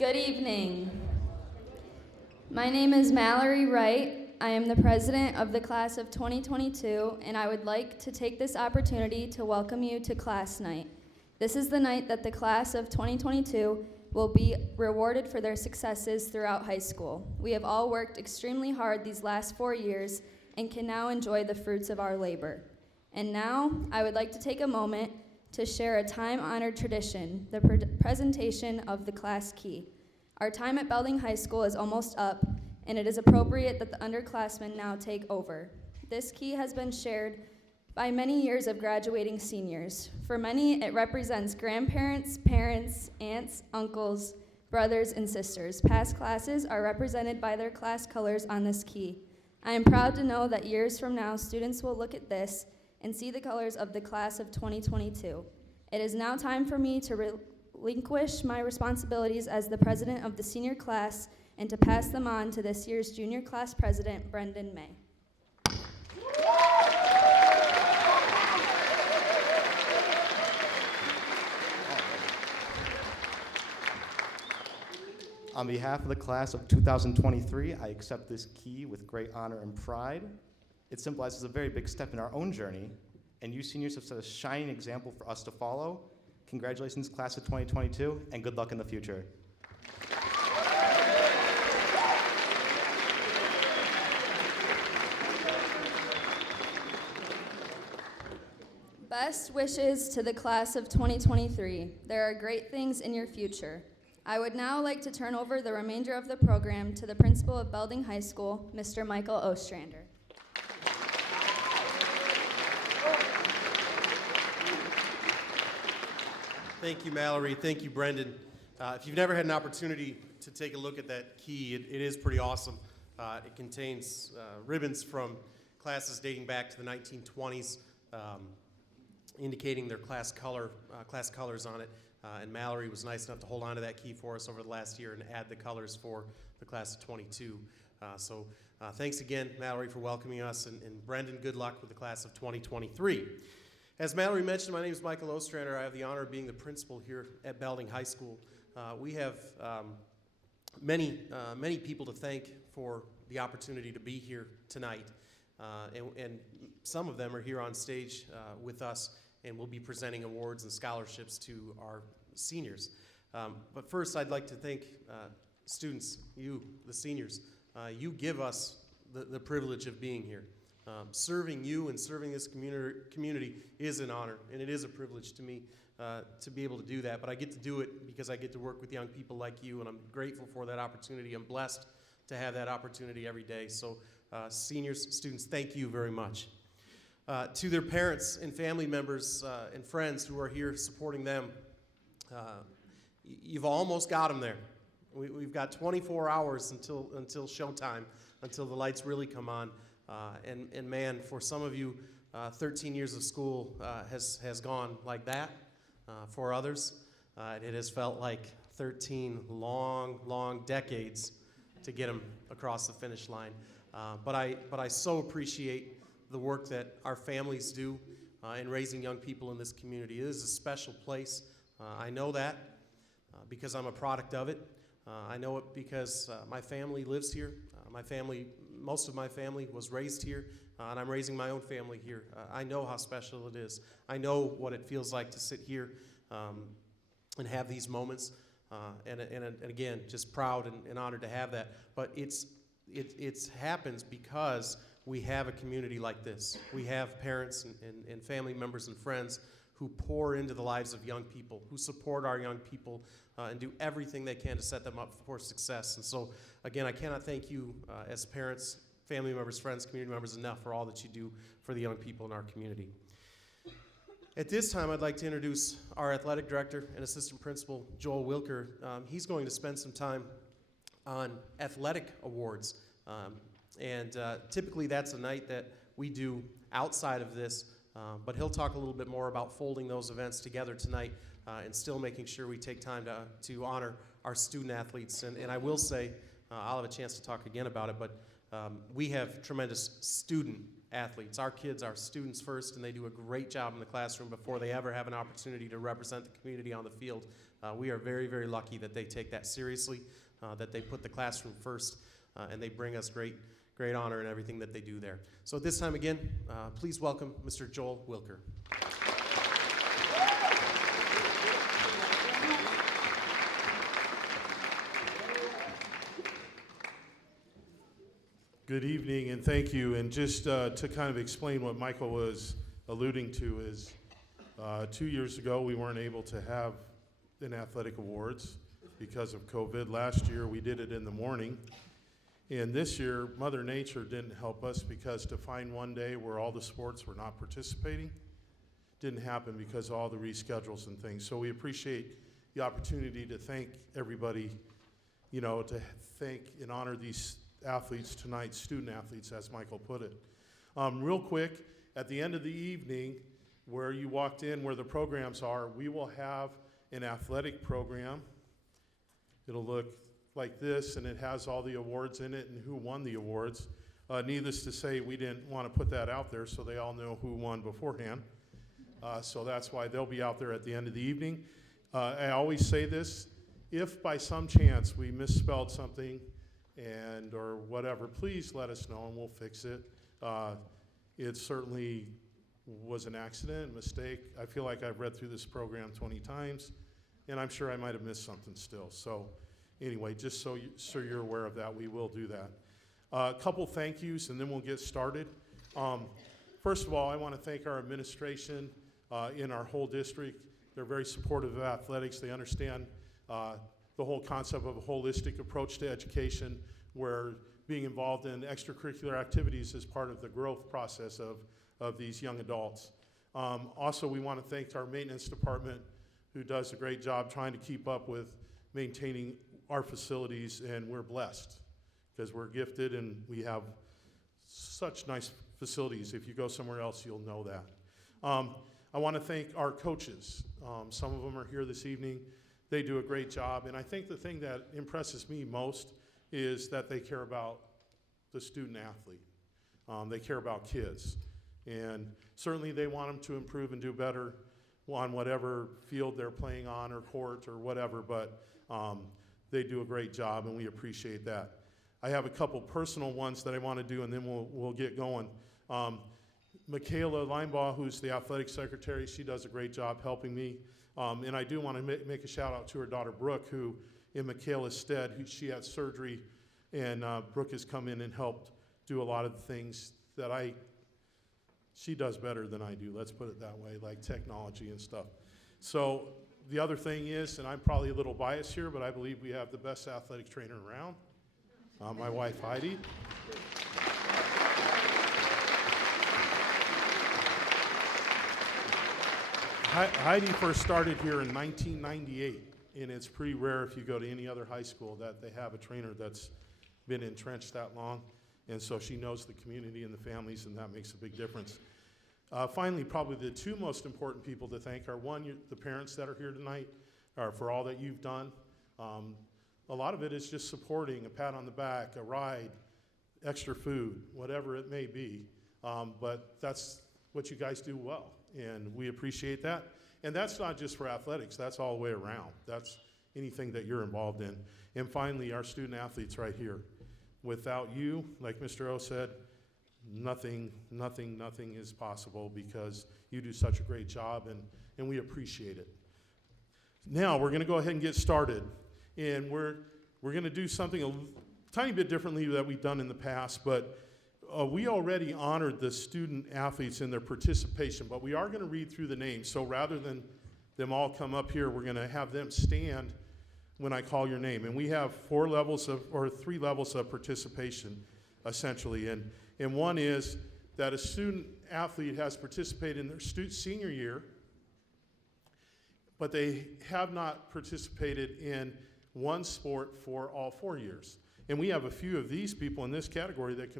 Good evening. My name is Mallory Wright. I am the president of the class of 2022, and I would like to take this opportunity to welcome you to Class Night. This is the night that the class of 2022 will be rewarded for their successes throughout high school. We have all worked extremely hard these last 4 years and can now enjoy the fruits of our labor. And now, I would like to take a moment to share a time-honored tradition, the presentation of the class key. Our time at Belding High School is almost up, and it is appropriate that the underclassmen now take over. This key has been shared by many years of graduating seniors. For many, it represents grandparents, parents, aunts, uncles, brothers, and sisters. Past classes are represented by their class colors on this key. I am proud to know that years from now, students will look at this and see the colors of the class of 2022. It is now time for me to relinquish my responsibilities as the president of the senior class and to pass them on to this year's junior class president, Brendan May. On behalf of the class of 2023, I accept this key with great honor and pride. It symbolizes a very big step in our own journey, and you seniors have set a shining example for us to follow. Congratulations, class of 2022, and good luck in the future. Best wishes to the class of 2023. There are great things in your future. I would now like to turn over the remainder of the program to the principal of Belding High School, Mr. Michael Ostrander. Thank you, Mallory. Thank you, Brendan. If you've never had an opportunity to take a look at that key, it is pretty awesome. It contains ribbons from classes dating back to the 1920s, indicating their class colors on it. And Mallory was nice enough to hold on to that key for us over the last year and add the colors for the class of 22. So thanks again, Mallory, for welcoming us, and Brendan, good luck with the class of 2023. As Mallory mentioned, my name is Michael Ostrander. I have the honor of being the principal here at Belding High School. We have many people to thank for the opportunity to be here tonight, and some of them are here on stage with us, and we'll be presenting awards and scholarships to our seniors. But first, I'd like to thank students, you, the seniors. You give us the privilege of being here. Serving you and serving this community is an honor, and it is a privilege to me to be able to do that. But I get to do it because I get to work with young people like you, and I'm grateful for that opportunity. I'm blessed to have that opportunity every day. So seniors, students, thank you very much. To their parents and family members and friends who are here supporting them, you've almost got them there. We've got 24 hours until showtime, until the lights really come on. And man, for some of you, 13 years of school has gone like that. For others, it has felt like 13 long decades to get them across the finish line. But I so appreciate the work that our families do in raising young people in this community. It is a special place. I know that because I'm a product of it. I know it because my family lives here. Most of my family was raised here, and I'm raising my own family here. I know how special it is. I know what it feels like to sit here and have these moments, and again, just proud and honored to have that. But it happens because we have a community like this. We have parents and family members and friends who pour into the lives of young people, who support our young people, and do everything they can to set them up for success. And so, again, I cannot thank you as parents, family members, friends, community members enough for all that you do for the young people in our community. At this time, I'd like to introduce our athletic director and assistant principal, Joel Wilker. He's going to spend some time on athletic awards. And typically that's a night that we do outside of this, but he'll talk a little bit more about folding those events together tonight and still making sure we take time to honor our student athletes. And I will say, I'll have a chance to talk again about it, but we have tremendous student athletes. Our kids are students first, and they do a great job in the classroom before they ever have an opportunity to represent the community on the field. We are very, very lucky that they take that seriously, that they put the classroom first, and they bring us great honor in everything that they do there. So at this time again, please welcome Mr. Joel Wilker. Good evening and thank you. And just to kind of explain what Michael was alluding to is 2 years ago we weren't able to have an athletic awards because of COVID. Last year we did it in the morning. And this year Mother Nature didn't help us because to find one day where all the sports were not participating didn't happen because of all the reschedules and things. So we appreciate the opportunity to thank everybody, you know, to thank and honor these athletes tonight, student athletes, as Michael put it. Real quick, at the end of the evening, where you walked in, where the programs are, we will have an athletic program. It'll look like this, and it has all the awards in it and who won the awards. Needless to say, we didn't want to put that out there so they all know who won beforehand. So that's why they'll be out there at the end of the evening. I always say this, if by some chance we misspelled something or whatever, please let us know and we'll fix it. It certainly was an accident, mistake. I feel like I've read through this program 20 times, and I'm sure I might have missed something still. So anyway, just so you're aware of that, we will do that. A couple thank yous, and then we'll get started. First of all, I want to thank our administration in our whole district. They're very supportive of athletics. They understand the whole concept of a holistic approach to education, where being involved in extracurricular activities is part of the growth process of these young adults. Also, we want to thank our maintenance department, who does a great job trying to keep up with maintaining our facilities, and we're blessed because we're gifted and we have such nice facilities. If you go somewhere else, you'll know that. I want to thank our coaches. Some of them are here this evening. They do a great job, and I think the thing that impresses me most is that they care about the student athlete. They care about kids, and certainly they want them to improve and do better on whatever field they're playing on or court or whatever, but they do a great job, and we appreciate that. I have a couple personal ones that I want to do, and then we'll get going. Michaela Linebaugh, who's the athletic secretary, she does a great job helping me. And I do want to make a shout out to her daughter, Brooke, who in Michaela's stead, she had surgery, and Brooke has come in and helped do a lot of the things that she does better than I do, let's put it that way, like technology and stuff. So the other thing is, and I'm probably a little biased here, but I believe we have the best athletic trainer around, my wife, Heidi. Heidi first started here in 1998, and it's pretty rare if you go to any other high school that they have a trainer that's been entrenched that long, and so she knows the community and the families, and that makes a big difference. Finally, probably the two most important people to thank are, one, the parents that are here tonight for all that you've done. A lot of it is just supporting, a pat on the back, a ride, extra food, whatever it may be, but that's what you guys do well. And we appreciate that. And that's not just for athletics, that's all the way around. That's anything that you're involved in. And finally, our student athletes right here. Without you, like Mr. O said, nothing is possible because you do such a great job, and we appreciate it. Now, we're gonna go ahead and get started. And we're gonna do something a tiny bit differently that we've done in the past, but we already honored the student athletes in their participation, but we are going to read through the names. So rather than them all come up here, we're going to have them stand when I call your name. And we have three levels of participation, essentially. And one is that a student athlete has participated in their senior year, but they have not participated in one sport for all 4 years. And we have a few of these people in this category that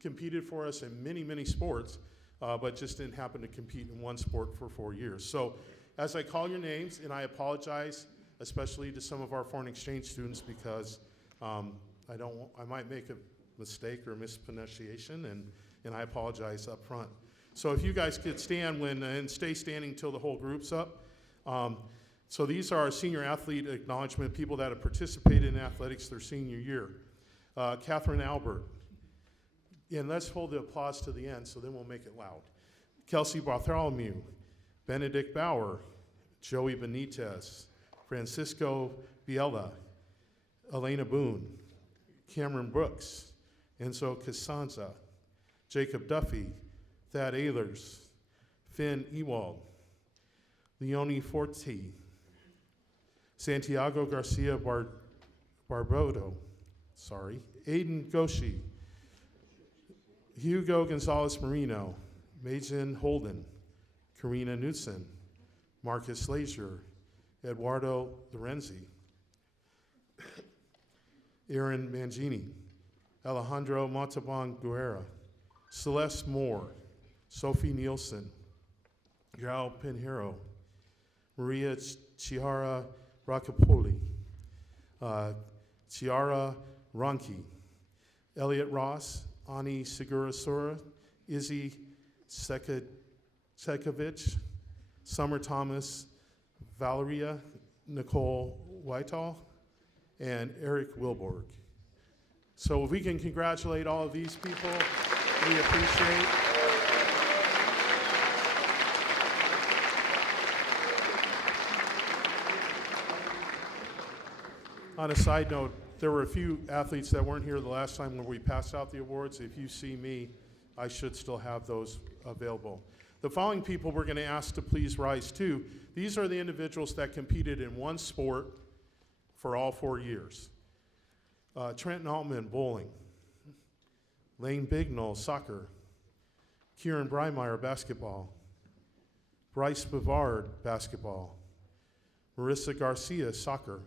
competed for us in many sports, but just didn't happen to compete in one sport for 4 years. So as I call your names, and I apologize, especially to some of our foreign exchange students, because I might make a mistake or mispronunciation, and I apologize up front. So if you guys could stand and stay standing till the whole group's up. So these are our senior athlete acknowledgement, people that have participated in athletics their senior year. Catherine Albert. And let's hold the applause to the end, so then we'll make it loud. Kelsey Bartholomew, Benedict Bauer, Joey Benitez, Francisco Biela, Elena Boone, Cameron Brooks, Enzo Casanza, Jacob Duffy, Thad Ehlers, Finn Ewald, Leonie Forti, Santiago Garcia Barbodo, Aiden Goshi, Hugo Gonzalez Marino, Mason Holden, Karina Knudsen, Marcus Lazier, Eduardo Lorenzi, Aaron Mangini, Alejandro Montalban Guerra, Celeste Moore, Sophie Nielsen, Joao Pinheiro, Maria Chiara Racapoli, Chiara Ronki, Elliott Ross, Ani Segurasura, Izzy Sekovich, Summer Thomas, Valeria Nicole Whitehall, and Eric Wilborg. So if we can congratulate all of these people, we appreciate. On a side note, there were a few athletes that weren't here the last time when we passed out the awards. If you see me, I should still have those available. The following people we're going to ask to please rise too. These are the individuals that competed in one sport for all 4 years. Trenton Altman, bowling. Lane Bignall, soccer. Kieran Breimeyer, basketball. Bryce Bavard, basketball. Marissa Garcia, soccer.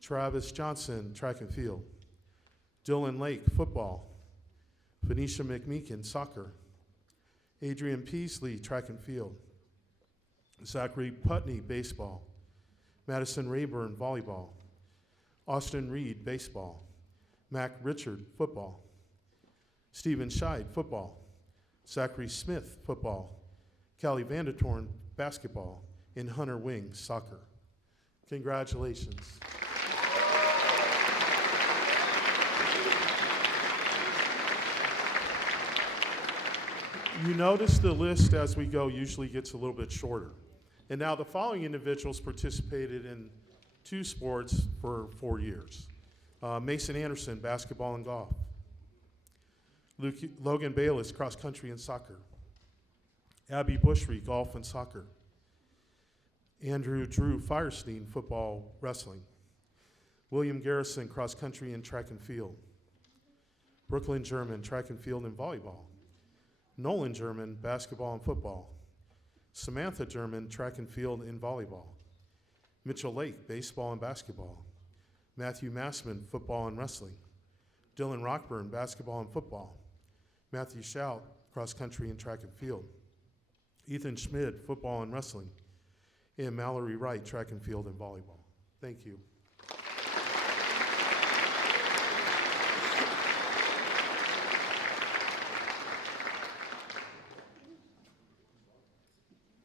Travis Johnson, track and field. Dylan Lake, football. Phoenicia McMeekin, soccer. Adrian Peasley, track and field. Zachary Putney, baseball. Madison Rayburn, volleyball. Austin Reed, baseball. Mac Richard, football. Stephen Scheid, football. Zachary Smith, football. Callie Vandertorn, basketball. And Hunter Wing, soccer. Congratulations. You notice the list as we go usually gets a little bit shorter. And now the following individuals participated in 2 sports for 4 years. Mason Anderson, basketball and golf. Logan Bayless, cross country and soccer. Abby Bushry, golf and soccer. Andrew Drew Fierstein, football, wrestling. William Garrison, cross country and track and field. Brooklyn German, track and field and volleyball. Nolan German, basketball and football. Samantha German, track and field and volleyball. Mitchell Lake, baseball and basketball. Matthew Massman, football and wrestling. Dylan Rockburn, basketball and football. Matthew Shout, cross country and track and field. Ethan Schmidt, football and wrestling. And Mallory Wright, track and field and volleyball. Thank you.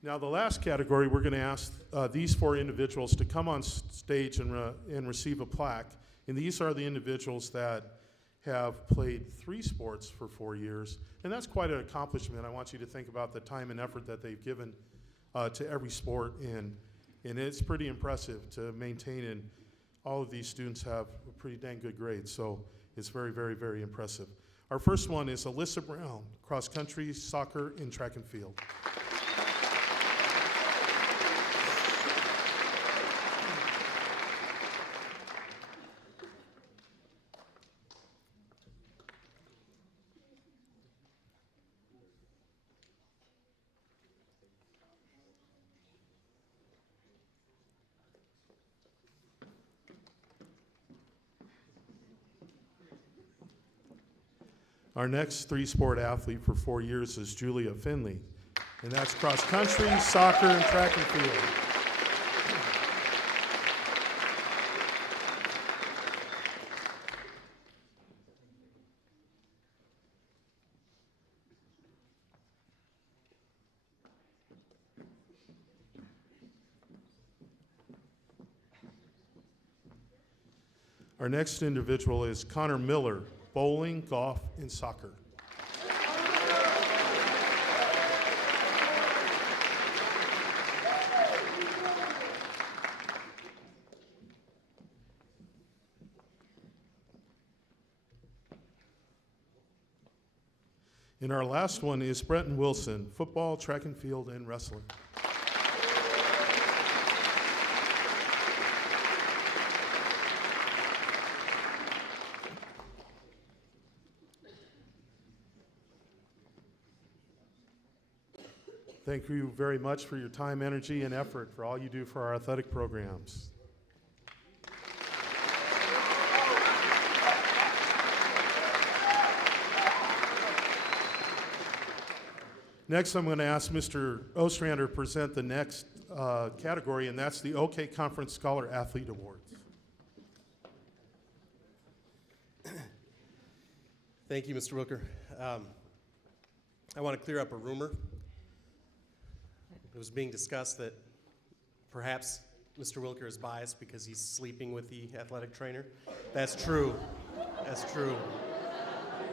Now, the last category, we're going to ask these 4 individuals to come on stage and receive a plaque. And these are the individuals that have played 3 sports for 4 years. And that's quite an accomplishment. I want you to think about the time and effort that they've given to every sport. And it's pretty impressive to maintain. And all of these students have a pretty dang good grade. So it's very, very, very impressive. Our first one is Alyssa Brown, cross country, soccer, and track and field. Our next 3-sport athlete for 4 years is Julia Finley, and that's cross country, soccer, and track and field. Our next individual is Connor Miller, bowling, golf, and soccer. And our last one is Brenton Wilson, football, track and field, and wrestling. Thank you very much for your time, energy, and effort for all you do for our athletic programs. Next, I'm going to ask Mr. Ostrander to present the next category, and that's the OK Conference Scholar Athlete Awards. Thank you, Mr. Wilker. I want to clear up a rumor. It was being discussed that perhaps Mr. Wilker is biased because he's sleeping with the athletic trainer. That's true. That's true.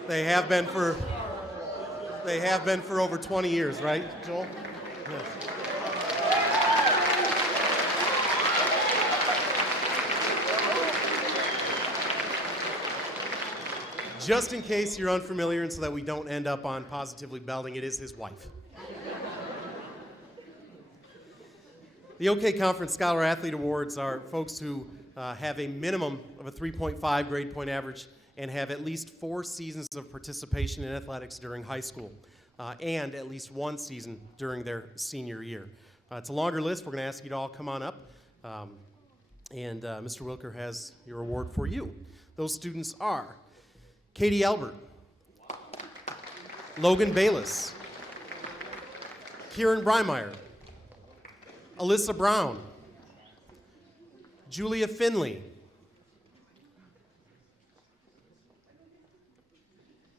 They have been for over 20 years, right, Joel? Yes. Just in case you're unfamiliar and so that we don't end up on Positively Belding, it is his wife. The OK Conference Scholar Athlete Awards are folks who have a minimum of a 3.5 grade point average and have at least 4 seasons of participation in athletics during high school and at least 1 season during their senior year. It's a longer list. We're going to ask you to all come on up. And Mr. Wilker has your award for you. Those students are Katie Albert, Logan Bayless, Kieran Breimeyer, Alyssa Brown, Julia Finley,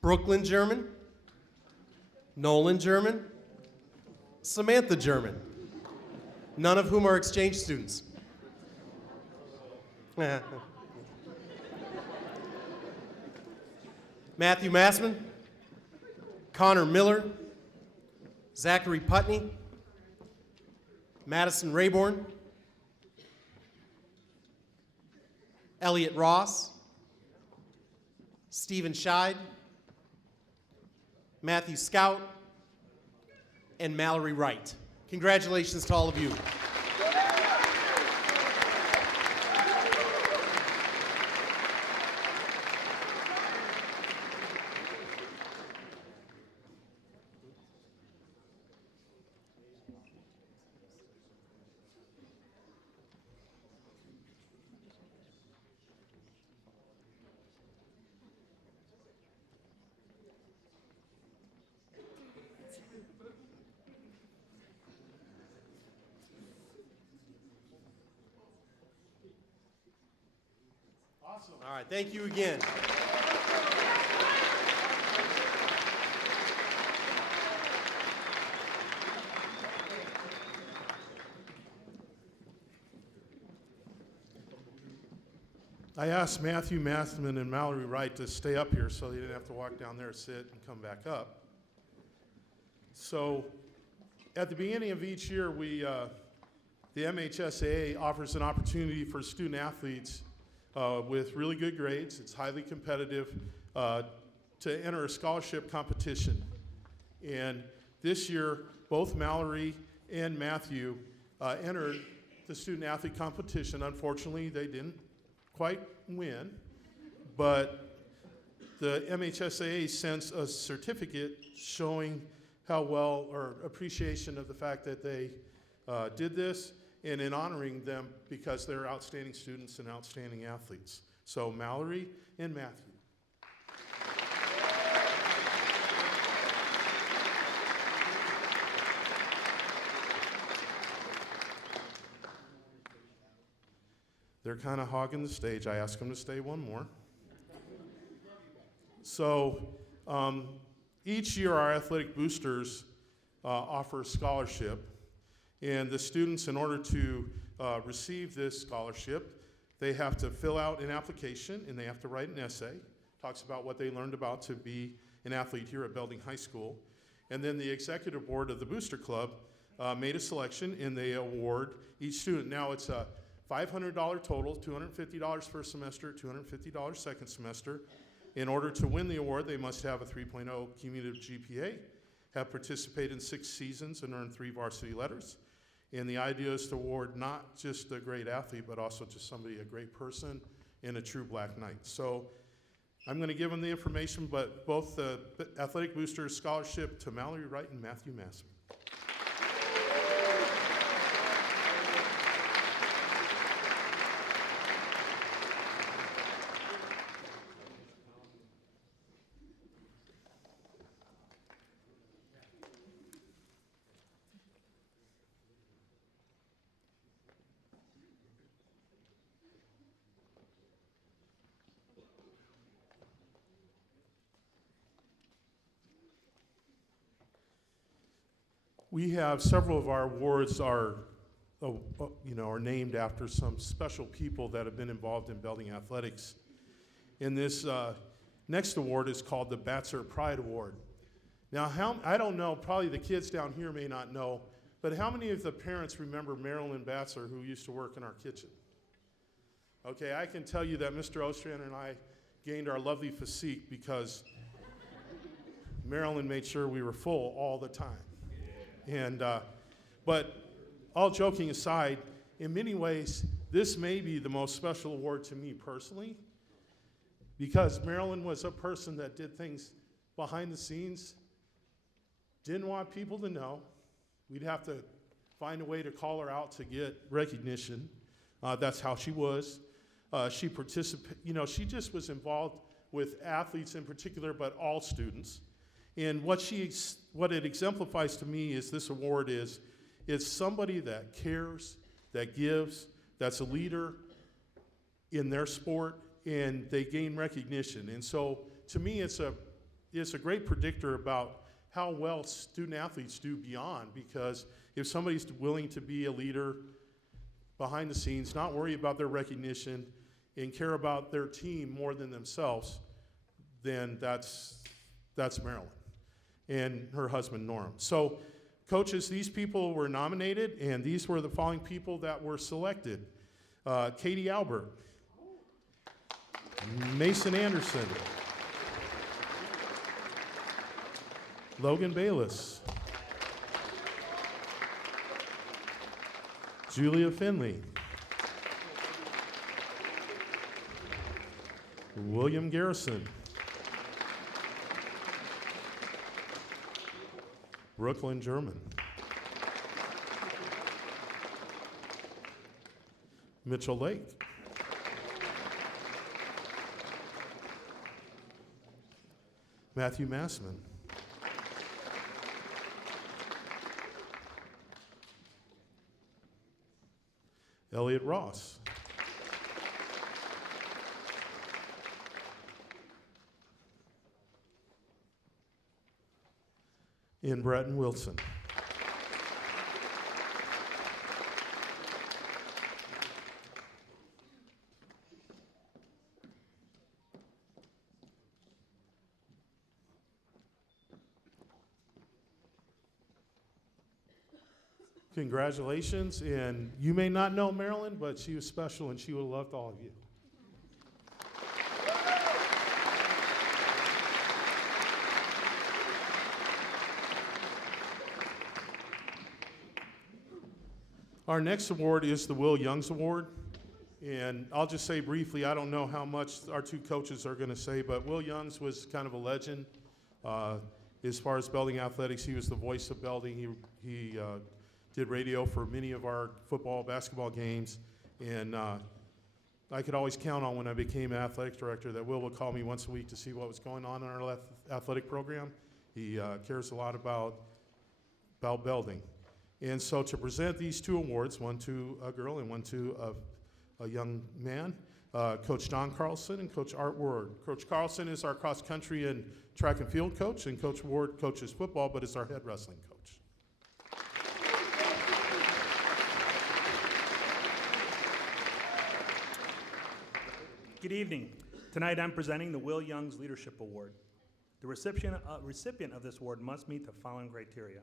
Brooklyn German, Nolan German, Samantha German, none of whom are exchange students. Matthew Massman, Connor Miller, Zachary Putney, Madison Rayborn, Elliott Ross, Stephen Scheid, Matthew Scout, and Mallory Wright. Congratulations to all of you. Awesome. All right, thank you again. I asked Matthew Mathman and Mallory Wright to stay up here so they didn't have to walk down there, sit, and come back up. So at the beginning of each year, the MHSAA offers an opportunity for student athletes with really good grades. It's highly competitive to enter a scholarship competition. And this year, both Mallory and Matthew entered the student athlete competition. Unfortunately, they didn't quite win, but the MHSAA sends a certificate showing how well, or appreciation of the fact that they did this, and in honoring them because they're outstanding students and outstanding athletes. So Mallory and Matthew. They're kind of hogging the stage. I asked them to stay one more. So each year our athletic boosters offer a scholarship. And the students, in order to receive this scholarship, They have to fill out an application, and they have to write an essay. Talks about what they learned about to be an athlete here at Belding High School. And then the executive board of the Booster Club made a selection, and they award each student. Now it's a $500 total, $250 first semester, $250 second semester. In order to win the award, they must have a 3.0 cumulative GPA, have participated in 6 seasons and earned 3 varsity letters. And the idea is to award not just a great athlete, but also just somebody, a great person, and a true Black Knight. So I'm going to give them the information, but both the Athletic Boosters Scholarship to Mallory Wright and Matthew Massman. We have several of our awards are named after some special people that have been involved in Belding athletics. And this next award is called the Batzer Pride Award. Now, I don't know, probably the kids down here may not know, but how many of the parents remember Marilyn Batzer, who used to work in our kitchen? Okay, I can tell you that Mr. Ostrander and I gained our lovely physique because Marilyn made sure we were full all the time. And, but all joking aside, in many ways, this may be the most special award to me personally, because Marilyn was a person that did things behind the scenes, didn't want people to know. We'd have to find a way to call her out to get recognition. That's how she was. She participated, she just was involved with athletes in particular, but all students. And what it exemplifies to me is this award is somebody that cares, that gives, that's a leader in their sport, and they gain recognition. And so to me, it's a great predictor about how well student athletes do beyond, because if somebody's willing to be a leader behind the scenes, not worry about their recognition, and care about their team more than themselves, then that's Marilyn and her husband, Norm. So, coaches, these people were nominated, and these were the following people that were selected. Katie Albert, Mason Anderson, Logan Bayless, Julia Finley, William Garrison, Brooklyn German, Mitchell Lake, Matthew Massman, Elliott Ross, and Bretton Wilson. Congratulations, and you may not know Marilyn, but she was special and she would have loved all of you. Our next award is the Will Youngs Award, and I'll just say briefly, I don't know how much our two coaches are going to say, but Will Youngs was kind of a legend. As far as Belding athletics, he was the voice of Belding. He did radio for many of our football, basketball games, and I could always count on when I became athletics director that Will would call me once a week to see what was going on in our athletic program. He cares a lot about Belding. And so to present these two awards, one to a girl and one to a young man, Coach Don Carlson and Coach Art Ward. Coach Carlson is our cross country and track and field coach, and Coach Ward coaches football, but is our head wrestling coach. Good evening. Tonight I'm presenting the Will Young's Leadership Award. The recipient of this award must meet the following criteria.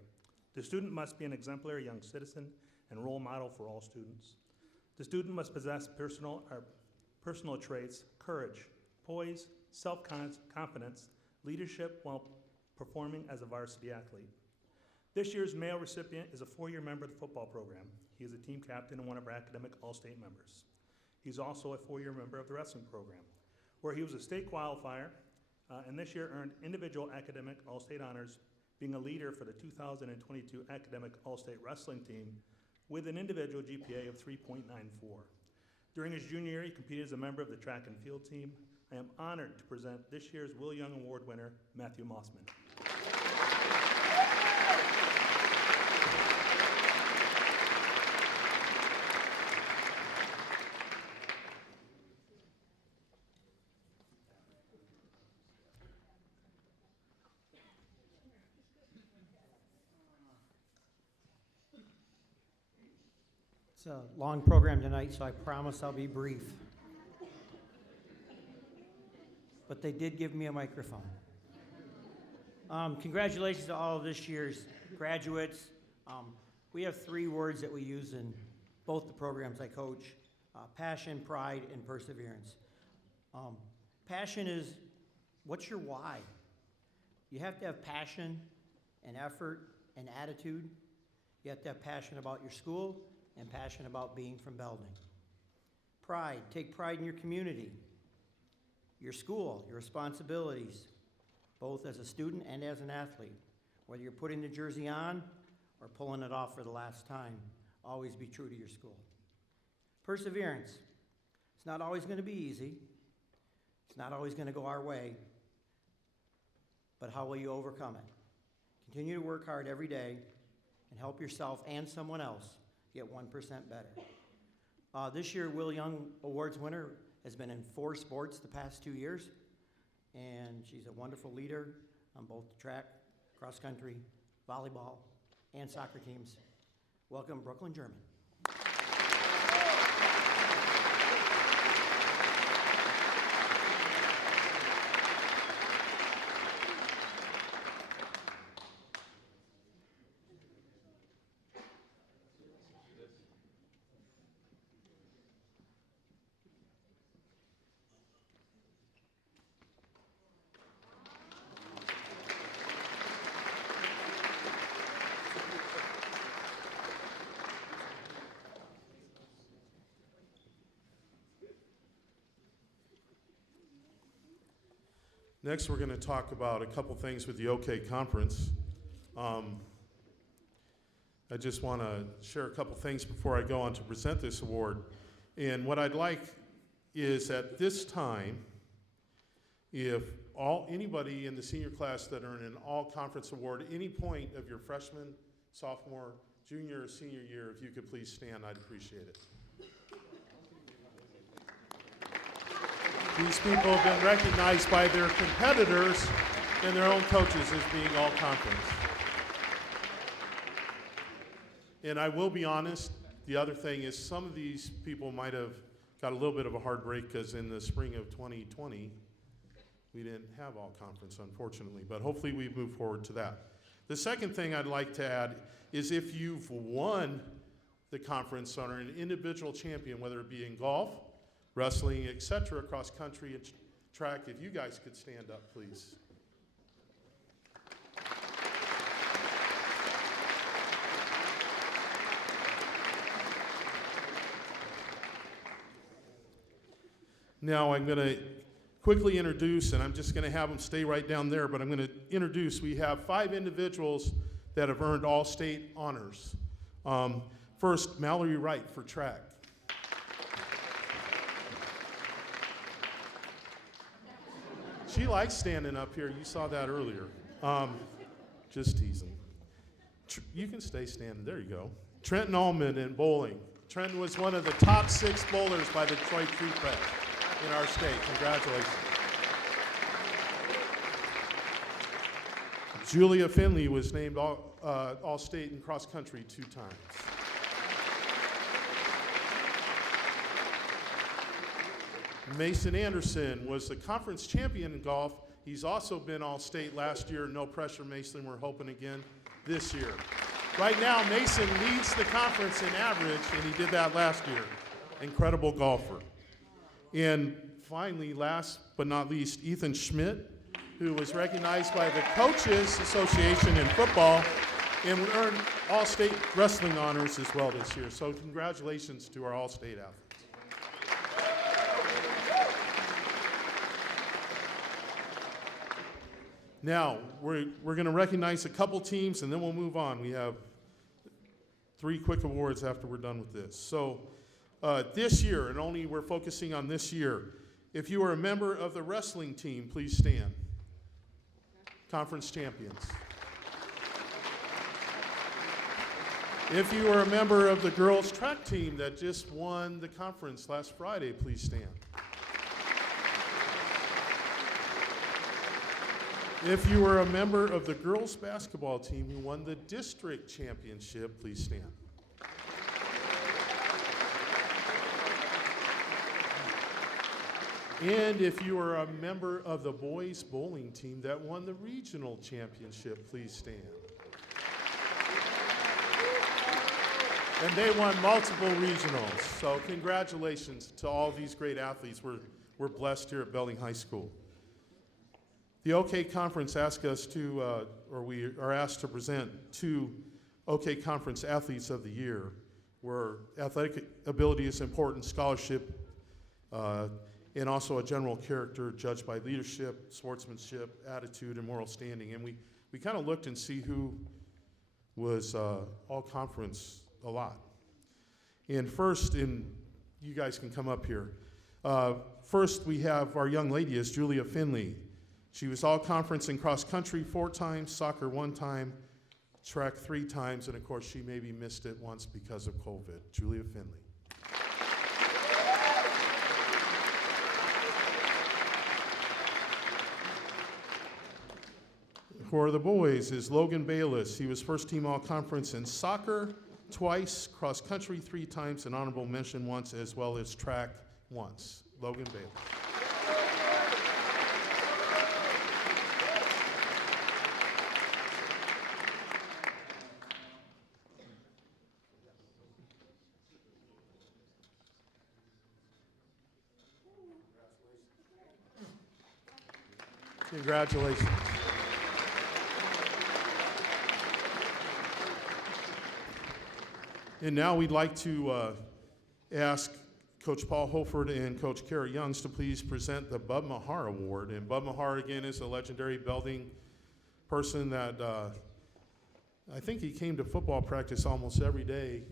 The student must be an exemplary young citizen and role model for all students. The student must possess personal traits, courage, poise, self-confidence, leadership while performing as a varsity athlete. This year's male recipient is a 4-year member of the football program. He is a team captain and one of our academic all-state members. He's also a 4-year member of the wrestling program, where he was a state qualifier and this year earned individual academic all-state honors, being a leader for the 2022 academic all-state wrestling team with an individual GPA of 3.94. During his junior year, he competed as a member of the track and field team. I am honored to present this year's Will Young Award winner, Matthew Mossman. It's a long program tonight, so I promise I'll be brief. But they did give me a microphone. Congratulations to all of this year's graduates. We have 3 words that we use in both the programs I coach: passion, pride, and perseverance. Passion is, what's your why? You have to have passion and effort and attitude. You have to have passion about your school and passion about being from Belding. Pride, take pride in your community, your school, your responsibilities, both as a student and as an athlete. Whether you're putting the jersey on or pulling it off for the last time, always be true to your school. Perseverance, it's not always going to be easy. It's not always going to go our way, but how will you overcome it? Continue to work hard every day and help yourself and someone else get 1% better. This year, Will Young Awards winner has been in 4 sports the past 2 years, and she's a wonderful leader on both the track, cross country, volleyball, and soccer teams. Welcome, Brooklyn, German. Next, we're going to talk about a couple things with the OK Conference. I just want to share a couple things before I go on to present this award. And what I'd like is at this time, if anybody in the senior class that earned an all-conference award at any point of your freshman, sophomore, junior, or senior year, if you could please stand, I'd appreciate it. These people have been recognized by their competitors and their own coaches as being all conference. And I will be honest, the other thing is some of these people might have got a little bit of a hard break because in the spring of 2020, we didn't have all conference, unfortunately, but hopefully we move forward to that. The second thing I'd like to add is if you've won the conference or an individual champion, whether it be in golf, wrestling, etc., cross country and track, if you guys could stand up, please. Now I'm going to quickly introduce, and I'm just going to have them stay right down there, but I'm going to introduce, we have 5 individuals that have earned all state honors. First, Mallory Wright for track. She likes standing up here. You saw that earlier. Just teasing. You can stay standing. There you go. Trenton Allman in bowling. Trenton was one of the top 6 bowlers by the Detroit Free Press in our state. Congratulations. Julia Finley was named all-state in cross country 2 times. Mason Anderson was the conference champion in golf. He's also been All-State last year. No pressure, Mason. We're hoping again this year. Right now, Mason leads the conference in average, and he did that last year. Incredible golfer. And finally, last but not least, Ethan Schmidt, who was recognized by the Coaches Association in football and earned All-State wrestling honors as well this year. So congratulations to our All-State athletes. Now, we're going to recognize a couple teams, and then we'll move on. We have 3 quick awards after we're done with this. So this year, and only we're focusing on this year, if you are a member of the wrestling team, please stand. Conference champions. If you are a member of the girls track team that just won the conference last Friday, please stand. If you are a member of the girls basketball team who won the district championship, please stand. And if you are a member of the boys bowling team that won the regional championship, please stand. And they won multiple regionals. So congratulations to all these great athletes. We're blessed here at Belding High School. The OK Conference asked us to, or we are asked to present 2 OK Conference Athletes of the Year, where athletic ability is important, scholarship, and also a general character judged by leadership, sportsmanship, attitude, and moral standing. And we kind of looked and see who was all conference a lot. And first, you guys can come up here. First, we have our young lady is Julia Finley. She was all conference in cross country 4 times, soccer 1 time, track 3 times, and of course she maybe missed it once because of COVID. Julia Finley. For the boys is Logan Bayless. He was first team all conference in soccer twice, cross country 3 times, and honorable mention once, as well as track once. Logan Bayless. Congratulations. And now we'd like to ask Coach Paul Holford and Coach Kara Youngs to please present the Bob Maher Award. And Bob Maher, again, is a legendary Belding person that I think he came to football practice almost every day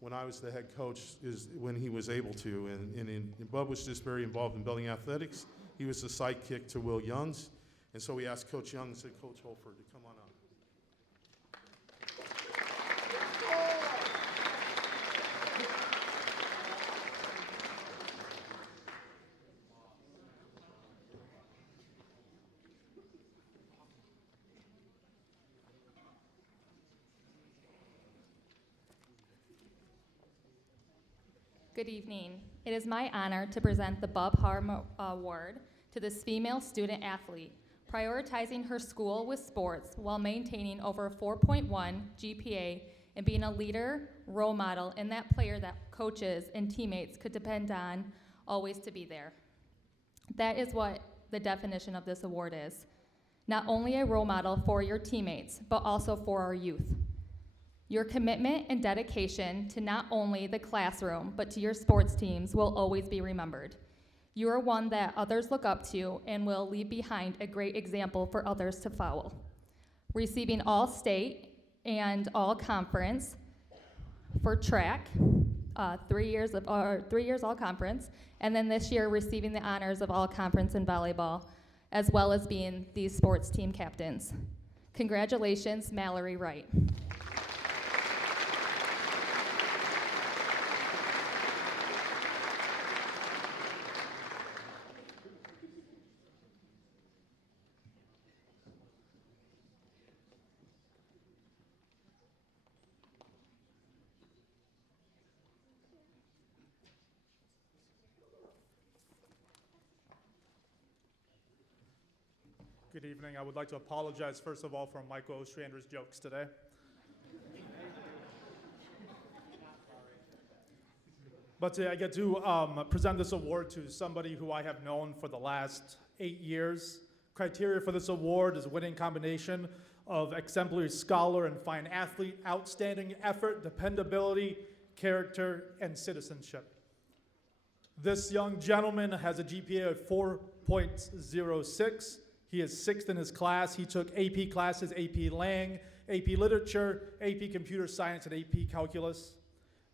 when I was the head coach, is when he was able to. And Bob was just very involved in Belding athletics. He was the sidekick to Will Youngs. And so we asked Coach Youngs and Coach Holford to come on up. Good evening. It is my honor to present the Bob Harmon Award to this female student athlete, prioritizing her school with sports while maintaining over a 4.1 GPA and being a leader, role model, and that player that coaches and teammates could depend on always to be there. That is what the definition of this award is. Not only a role model for your teammates, but also for our youth. Your commitment and dedication to not only the classroom, but to your sports teams will always be remembered. You are one that others look up to and will leave behind a great example for others to follow. Receiving all state and all conference for track, 3 years all conference, and then this year receiving the honors of all conference in volleyball, as well as being these sports team captains. Congratulations, Mallory Wright. Good evening. I would like to apologize, first of all, for Michael Ostrander's jokes today. But today I get to present this award to somebody who I have known for the last 8 years. Criteria for this award is a winning combination of exemplary scholar and fine athlete, outstanding effort, dependability, character, and citizenship. This young gentleman has a GPA of 4.06. He is 6th in his class. He took AP classes, AP Lang, AP Literature, AP Computer Science, and AP Calculus.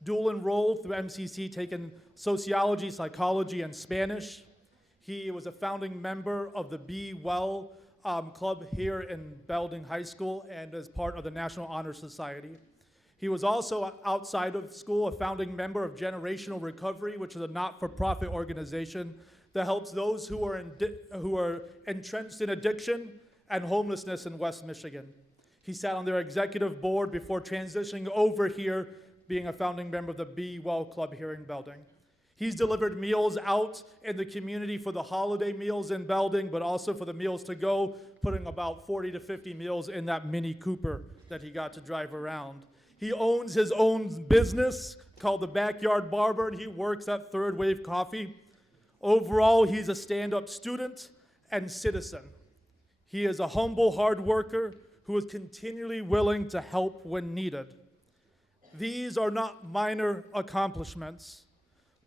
Dual enrolled through MCC, taken sociology, psychology, and Spanish. He was a founding member of the Be Well Club here in Belding High School and as part of the National Honor Society. He was also, outside of school, a founding member of Generational Recovery, which is a not-for-profit organization that helps those who are entrenched in addiction and homelessness in West Michigan. He sat on their executive board before transitioning over here, being a founding member of the Be Well Club here in Belding. He's delivered meals out in the community for the holiday meals in Belding, but also for the meals to go, putting about 40 to 50 meals in that Mini Cooper that he got to drive around. He owns his own business called the Backyard Barber, and he works at Third Wave Coffee. Overall, he's a stand-up student and citizen. He is a humble hard worker who is continually willing to help when needed. These are not minor accomplishments,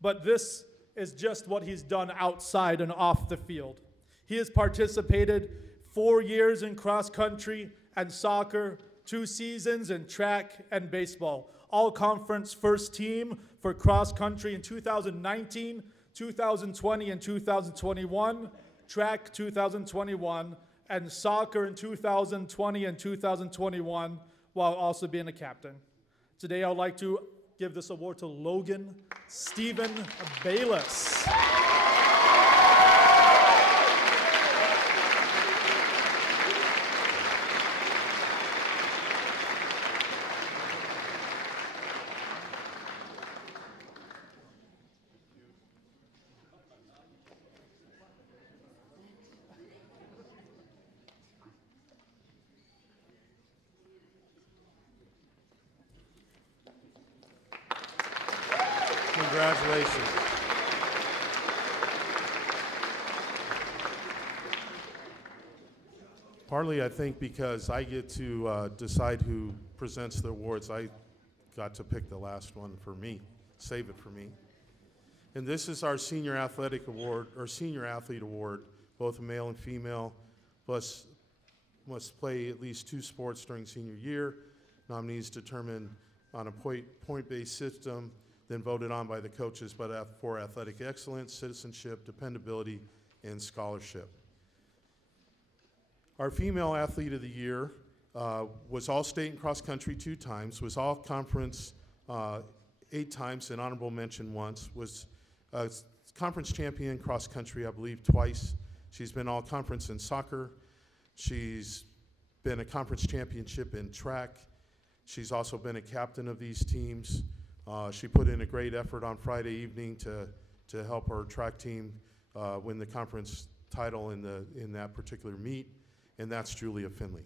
but this is just what he's done outside and off the field. He has participated 4 years in cross country and soccer, 2 seasons in track and baseball. All conference first team for cross country in 2019, 2020, and 2021, track 2021, and soccer in 2020 and 2021, while also being a captain. Today, I would like to give this award to Logan Stephen Bayless. Congratulations. Partly, I think, because I get to decide who presents the awards, I got to pick the last one for me, save it for me. And this is our Senior Athletic Award, or Senior Athlete Award, both male and female, plus must play at least 2 sports during senior year. Nominees determined on a point-based system, then voted on by the coaches, but for athletic excellence, citizenship, dependability, and scholarship. Our female athlete of the year was all-state in cross-country 2 times, was all-conference 8 times, and honorable mention once, was a conference champion cross-country, I believe, twice. She's been all-conference in soccer. She's been a conference championship in track. She's also been a captain of these teams. She put in a great effort on Friday evening to help her track team win the conference title in that particular meet, and that's Julia Finley.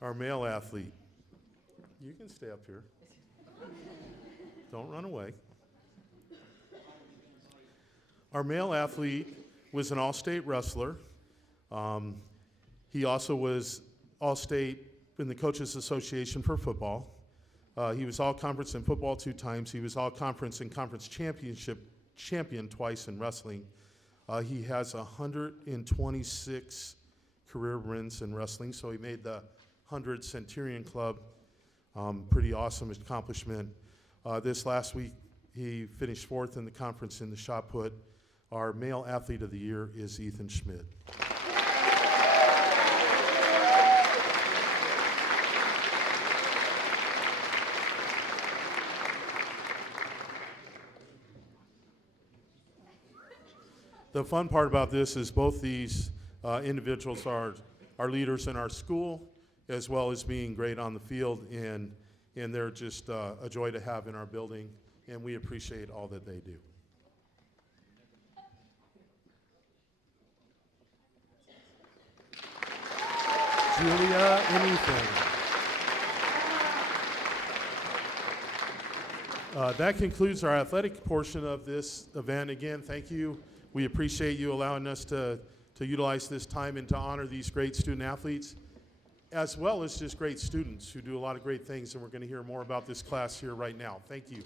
Our male athlete. You can stay up here. Don't run away. Our male athlete was an all-state wrestler. He also was all-state in the Coaches Association for football. He was all-conference in football 2 times. He was all-conference and conference championship champion twice in wrestling. He has 126 career wins in wrestling, so he made the 100 Centurion Club. Pretty awesome accomplishment. This last week, he finished 4th in the conference in the shot put. Our male athlete of the year is Ethan Schmidt. The fun part about this is both these individuals are leaders in our school, as well as being great on the field, and they're just a joy to have in our building, and we appreciate all that they do. Julia, anything? That concludes our athletic portion of this event. Again, thank you. We appreciate you allowing us to utilize this time and to honor these great student athletes, as well as just great students who do a lot of great things, and we're going to hear more about this class here right now. Thank you.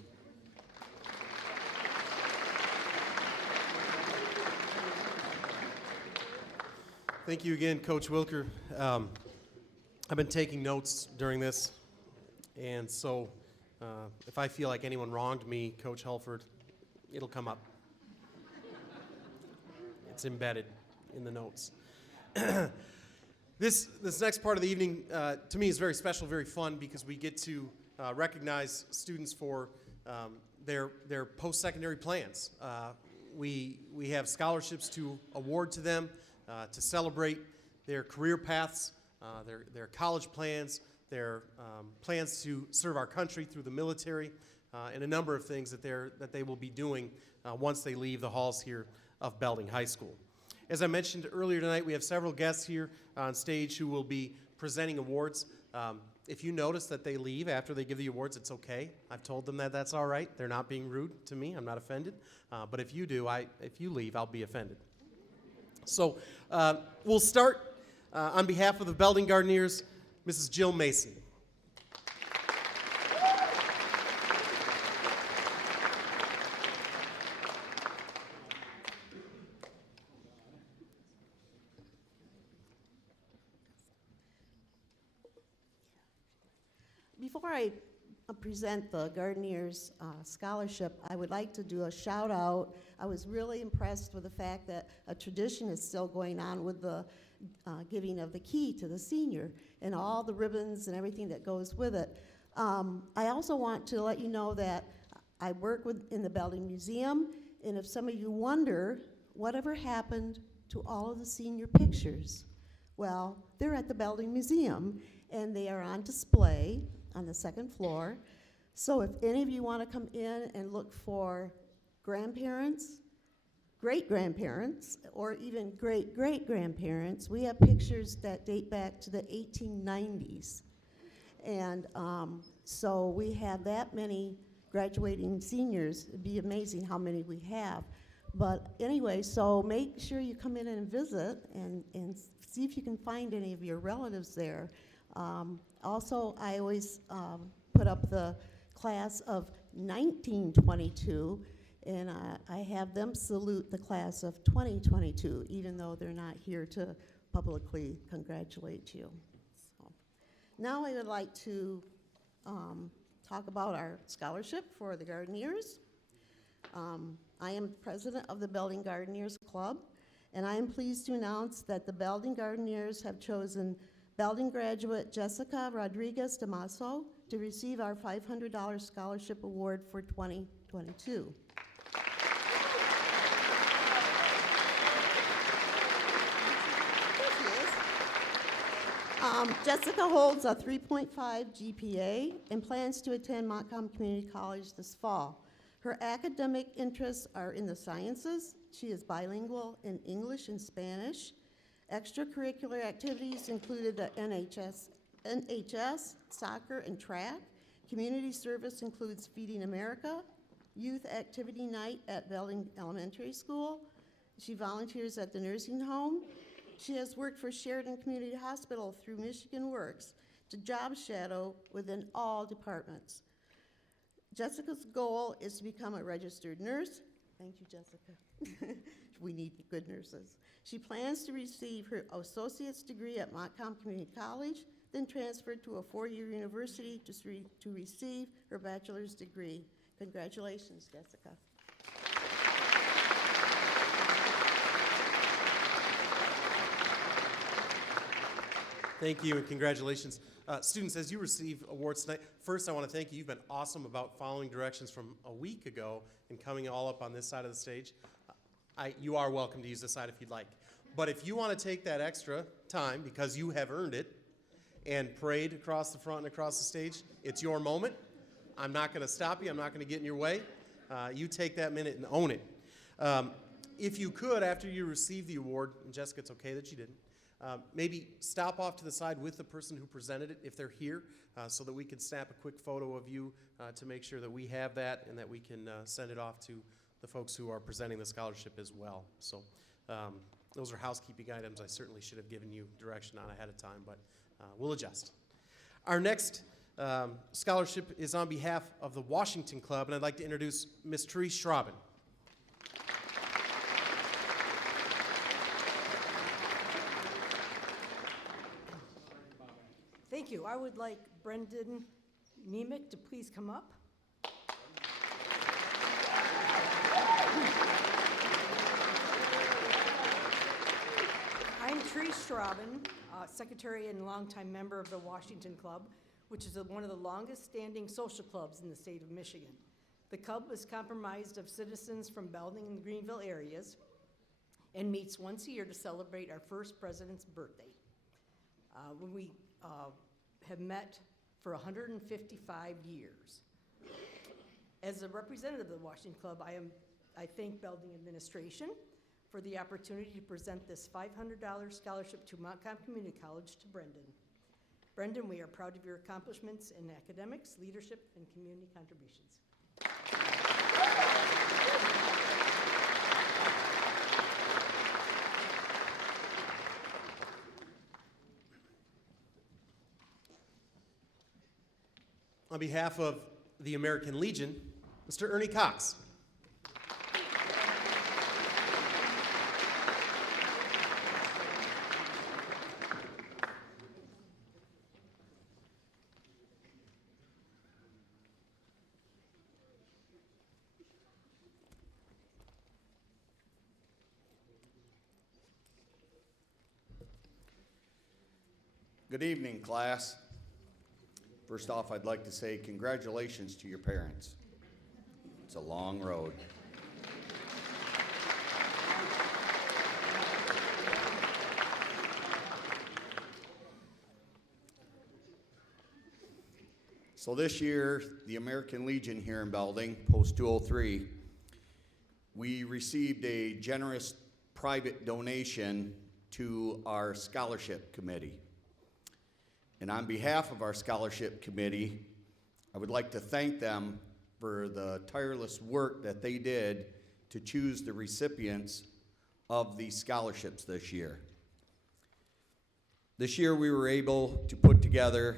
Thank you again, Coach Wilker. I've been taking notes during this, and so if I feel like anyone wronged me, Coach Helford, it'll come up. It's embedded in the notes. This next part of the evening, to me, is very special, very fun, because we get to recognize students for their post-secondary plans. We have scholarships to award to them to celebrate their career paths, their college plans, their plans to serve our country through the military, and a number of things that they will be doing once they leave the halls here of Belding High School. As I mentioned earlier tonight, we have several guests here on stage who will be presenting awards. If you notice that they leave after they give the awards, it's okay. I've told them that that's all right. They're not being rude to me. I'm not offended. But if you do, if you leave, I'll be offended. So we'll start on behalf of the Belding Gardeneers, Mrs. Jill Mason. Before I present the Gardeneers Scholarship, I would like to do a shout out. I was really impressed with the fact that a tradition is still going on with the giving of the key to the senior and all the ribbons and everything that goes with it. I also want to let you know that I work in the Belding Museum, and if some of you wonder whatever happened to all of the senior pictures, well, they're at the Belding Museum, and they are on display on the second floor. So if any of you want to come in and look for grandparents, great-grandparents, or even great-great-grandparents, we have pictures that date back to the 1890s. And so we have that many graduating seniors. It'd be amazing how many we have. But anyway, so make sure you come in and visit and see if you can find any of your relatives there. Also, I always put up the class of 1922, and I have them salute the class of 2022, even though they're not here to publicly congratulate you. So, now I would like to talk about our scholarship for the Gardeneers. I am president of the Belding Gardeneers Club, and I am pleased to announce that the Belding Gardeneers have chosen Belding graduate Jessica Rodriguez Damaso to receive our $500 scholarship award for 2022. Jessica holds a 3.5 GPA and plans to attend Montcalm Community College this fall. Her academic interests are in the sciences. She is bilingual in English and Spanish. Extracurricular activities included the NHS, soccer, and track. Community service includes Feeding America, Youth Activity Night at Belding Elementary School. She volunteers at the nursing home. She has worked for Sheridan Community Hospital through Michigan Works to job shadow within all departments. Jessica's goal is to become a registered nurse. Thank you, Jessica. We need good nurses. She plans to receive her associate's degree at Montcalm Community College, then transfer to a four-year university to receive her bachelor's degree. Congratulations, Jessica. Thank you and congratulations. Students, as you receive awards tonight, first I want to thank you. You've been awesome about following directions from a week ago and coming all up on this side of the stage. You are welcome to use this side if you'd like. But if you want to take that extra time, because you have earned it, and parade across the front and across the stage, it's your moment. I'm not going to stop you. I'm not going to get in your way. You take that minute and own it. If you could, after you receive the award, and Jessica, it's okay that you didn't, maybe stop off to the side with the person who presented it if they're here, so that we can snap a quick photo of you to make sure that we have that and that we can send it off to the folks who are presenting the scholarship as well. So those are housekeeping items I certainly should have given you direction on ahead of time, but we'll adjust. Our next scholarship is on behalf of the Washington Club, and I'd like to introduce Ms. Therese Schraben. Thank you. I would like Brendan Nemec to please come up. I'm Therese Schraben, secretary and longtime member of the Washington Club, which is one of the longest-standing social clubs in the state of Michigan. The club is comprised of citizens from Belding and Greenville areas and meets once a year to celebrate our first president's birthday. When we have met for 155 years. As a representative of the Washington Club, I thank Belding administration for the opportunity to present this $500 scholarship to Montcalm Community College to Brendan. Brendan, we are proud of your accomplishments in academics, leadership, and community contributions. On behalf of the American Legion, Mr. Ernie Cox. Good evening, class. First off, I'd like to say congratulations to your parents. It's a long road. So this year, the American Legion here in Belding, Post 203, we received a generous private donation to our scholarship committee. And on behalf of our scholarship committee, I would like to thank them for the tireless work that they did to choose the recipients of these scholarships this year. This year we were able to put together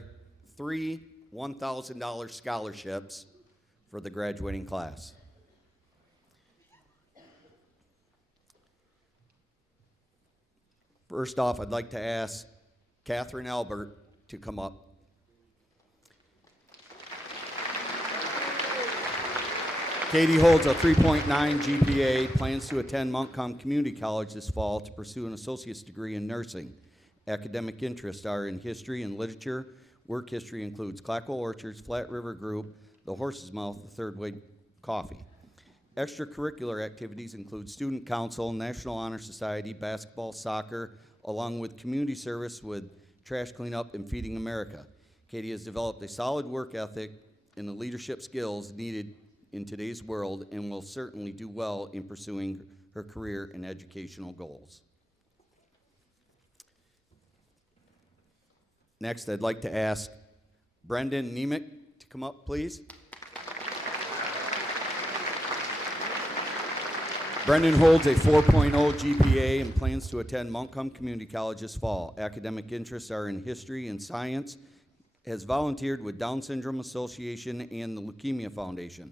3 $1,000 scholarships for the graduating class. First off, I'd like to ask Catherine Albert to come up. Katie holds a 3.9 GPA, plans to attend Montcalm Community College this fall to pursue an associate's degree in nursing. Academic interests are in history and literature. Work history includes Clackwell Orchards, Flat River Group, the Horse's Mouth, the Third Way Coffee. Extracurricular activities include student council, National Honor Society, basketball, soccer, along with community service with trash cleanup and Feeding America. Katie has developed a solid work ethic and the leadership skills needed in today's world and will certainly do well in pursuing her career and educational goals. Next, I'd like to ask Brendan Nemec to come up, please. Brendan holds a 4.0 GPA and plans to attend Montcalm Community College this fall. Academic interests are in history and science, has volunteered with Down Syndrome Association and the Leukemia Foundation.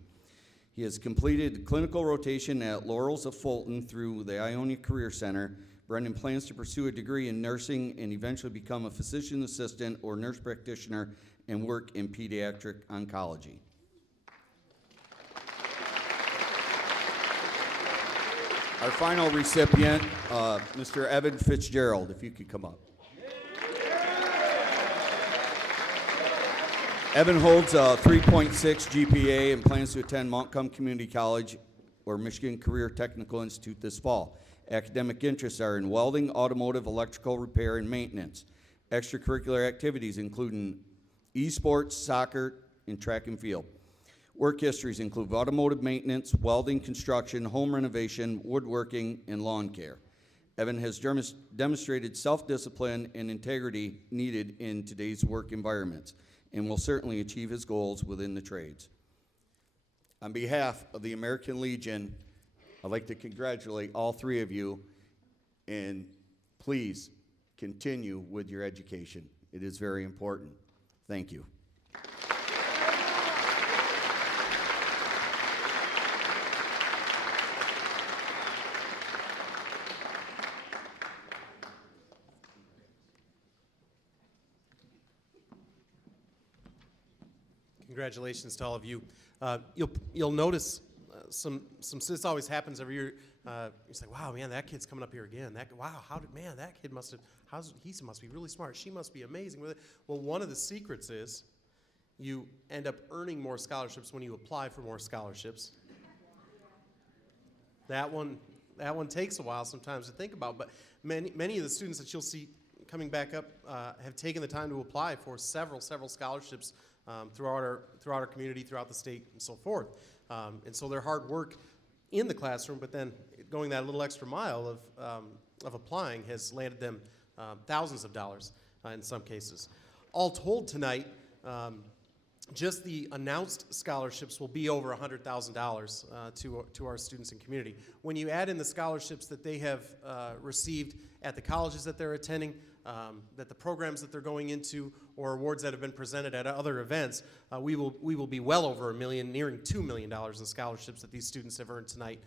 He has completed clinical rotation at Laurels of Fulton through the Ionia Career Center. Brendan plans to pursue a degree in nursing and eventually become a physician assistant or nurse practitioner and work in pediatric oncology. Our final recipient, Mr. Evan Fitzgerald, if you could come up. Evan holds a 3.6 GPA and plans to attend Montcalm Community College or Michigan Career Technical Institute this fall. Academic interests are in welding, automotive, electrical repair, and maintenance. Extracurricular activities including esports, soccer, and track and field. Work histories include automotive maintenance, welding, construction, home renovation, woodworking, and lawn care. Evan has demonstrated self-discipline and integrity needed in today's work environments and will certainly achieve his goals within the trades. On behalf of the American Legion, I'd like to congratulate all three of you, and please continue with your education. It is very important. Thank you. Congratulations to all of you. You'll notice this always happens every year. You say, wow, man, that kid's coming up here again. Wow, that kid must be really smart. She must be amazing with it. Well, one of the secrets is you end up earning more scholarships when you apply for more scholarships. That one takes a while sometimes to think about, but many of the students that you'll see coming back up have taken the time to apply for several scholarships throughout our community, throughout the state, and so forth. And so their hard work in the classroom, but then going that little extra mile of applying has landed them thousands of dollars in some cases. All told tonight, just the announced scholarships will be over $100,000 to our students and community. When you add in the scholarships that they have received at the colleges that they're attending, that the programs that they're going into, or awards that have been presented at other events, we will be well over $1 million, nearing $2 million in scholarships that these students have earned tonight,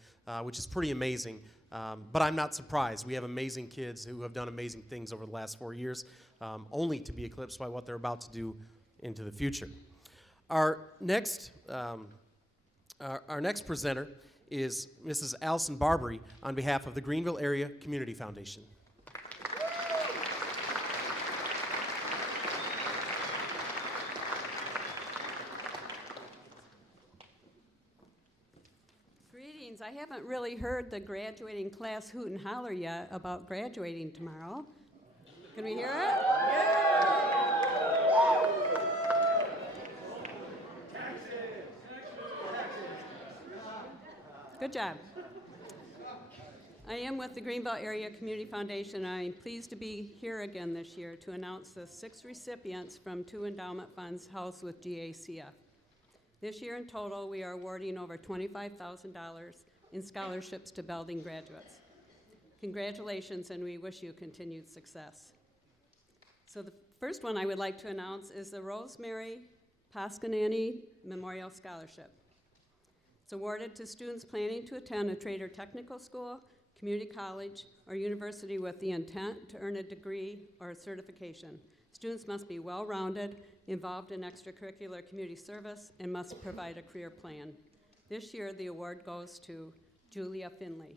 which is pretty amazing. But I'm not surprised. We have amazing kids who have done amazing things over the last 4 years, only to be eclipsed by what they're about to do into the future. Our next presenter is Mrs. Allison Barbary on behalf of the Greenville Area Community Foundation. Greetings. I haven't really heard the graduating class hoot and holler yet about graduating tomorrow. Can we hear it? Good job. I am with the Greenville Area Community Foundation. I'm pleased to be here again this year to announce the 6 recipients from 2 endowment funds housed with GACF. This year in total, we are awarding over $25,000 in scholarships to Belding graduates. Congratulations, and we wish you continued success. So the first one I would like to announce is the Rosemary, Posca, Nanny Memorial Scholarship. It's awarded to students planning to attend a trade or technical school, community college, or university with the intent to earn a degree or a certification. Students must be well-rounded, involved in extracurricular community service, and must provide a career plan. This year, the award goes to Julia Finley.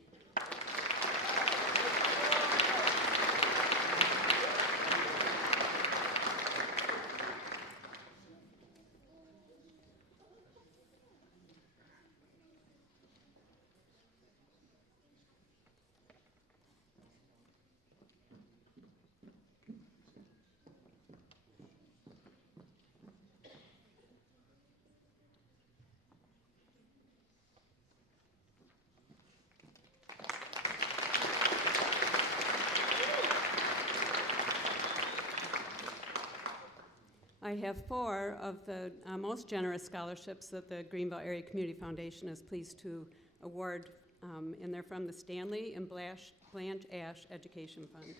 I have 4 of the most generous scholarships that the Greenville Area Community Foundation is pleased to award, and they're from the Stanley and Blanche Ash Education Fund.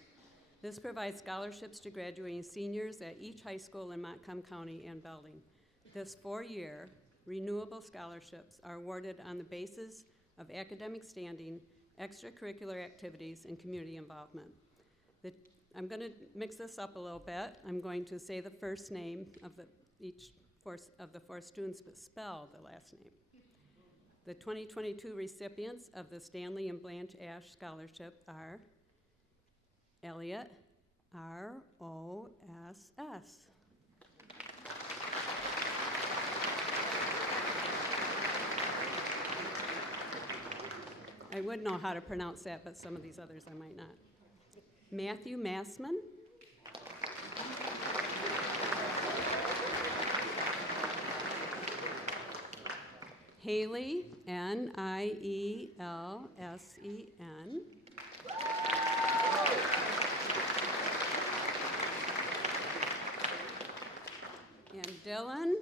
This provides scholarships to graduating seniors at each high school in Montcalm County and Belding. This 4-year renewable scholarships are awarded on the basis of academic standing, extracurricular activities, and community involvement. I'm going to mix this up a little bit. I'm going to say the first name of each of the 4 students, but spell the last name. The 2022 recipients of the Stanley and Blanche Ash Scholarship are Elliott, R-O-S-S. I would know how to pronounce that, but some of these others I might not. Matthew Massman. Haley, Nielsen. And Dylan,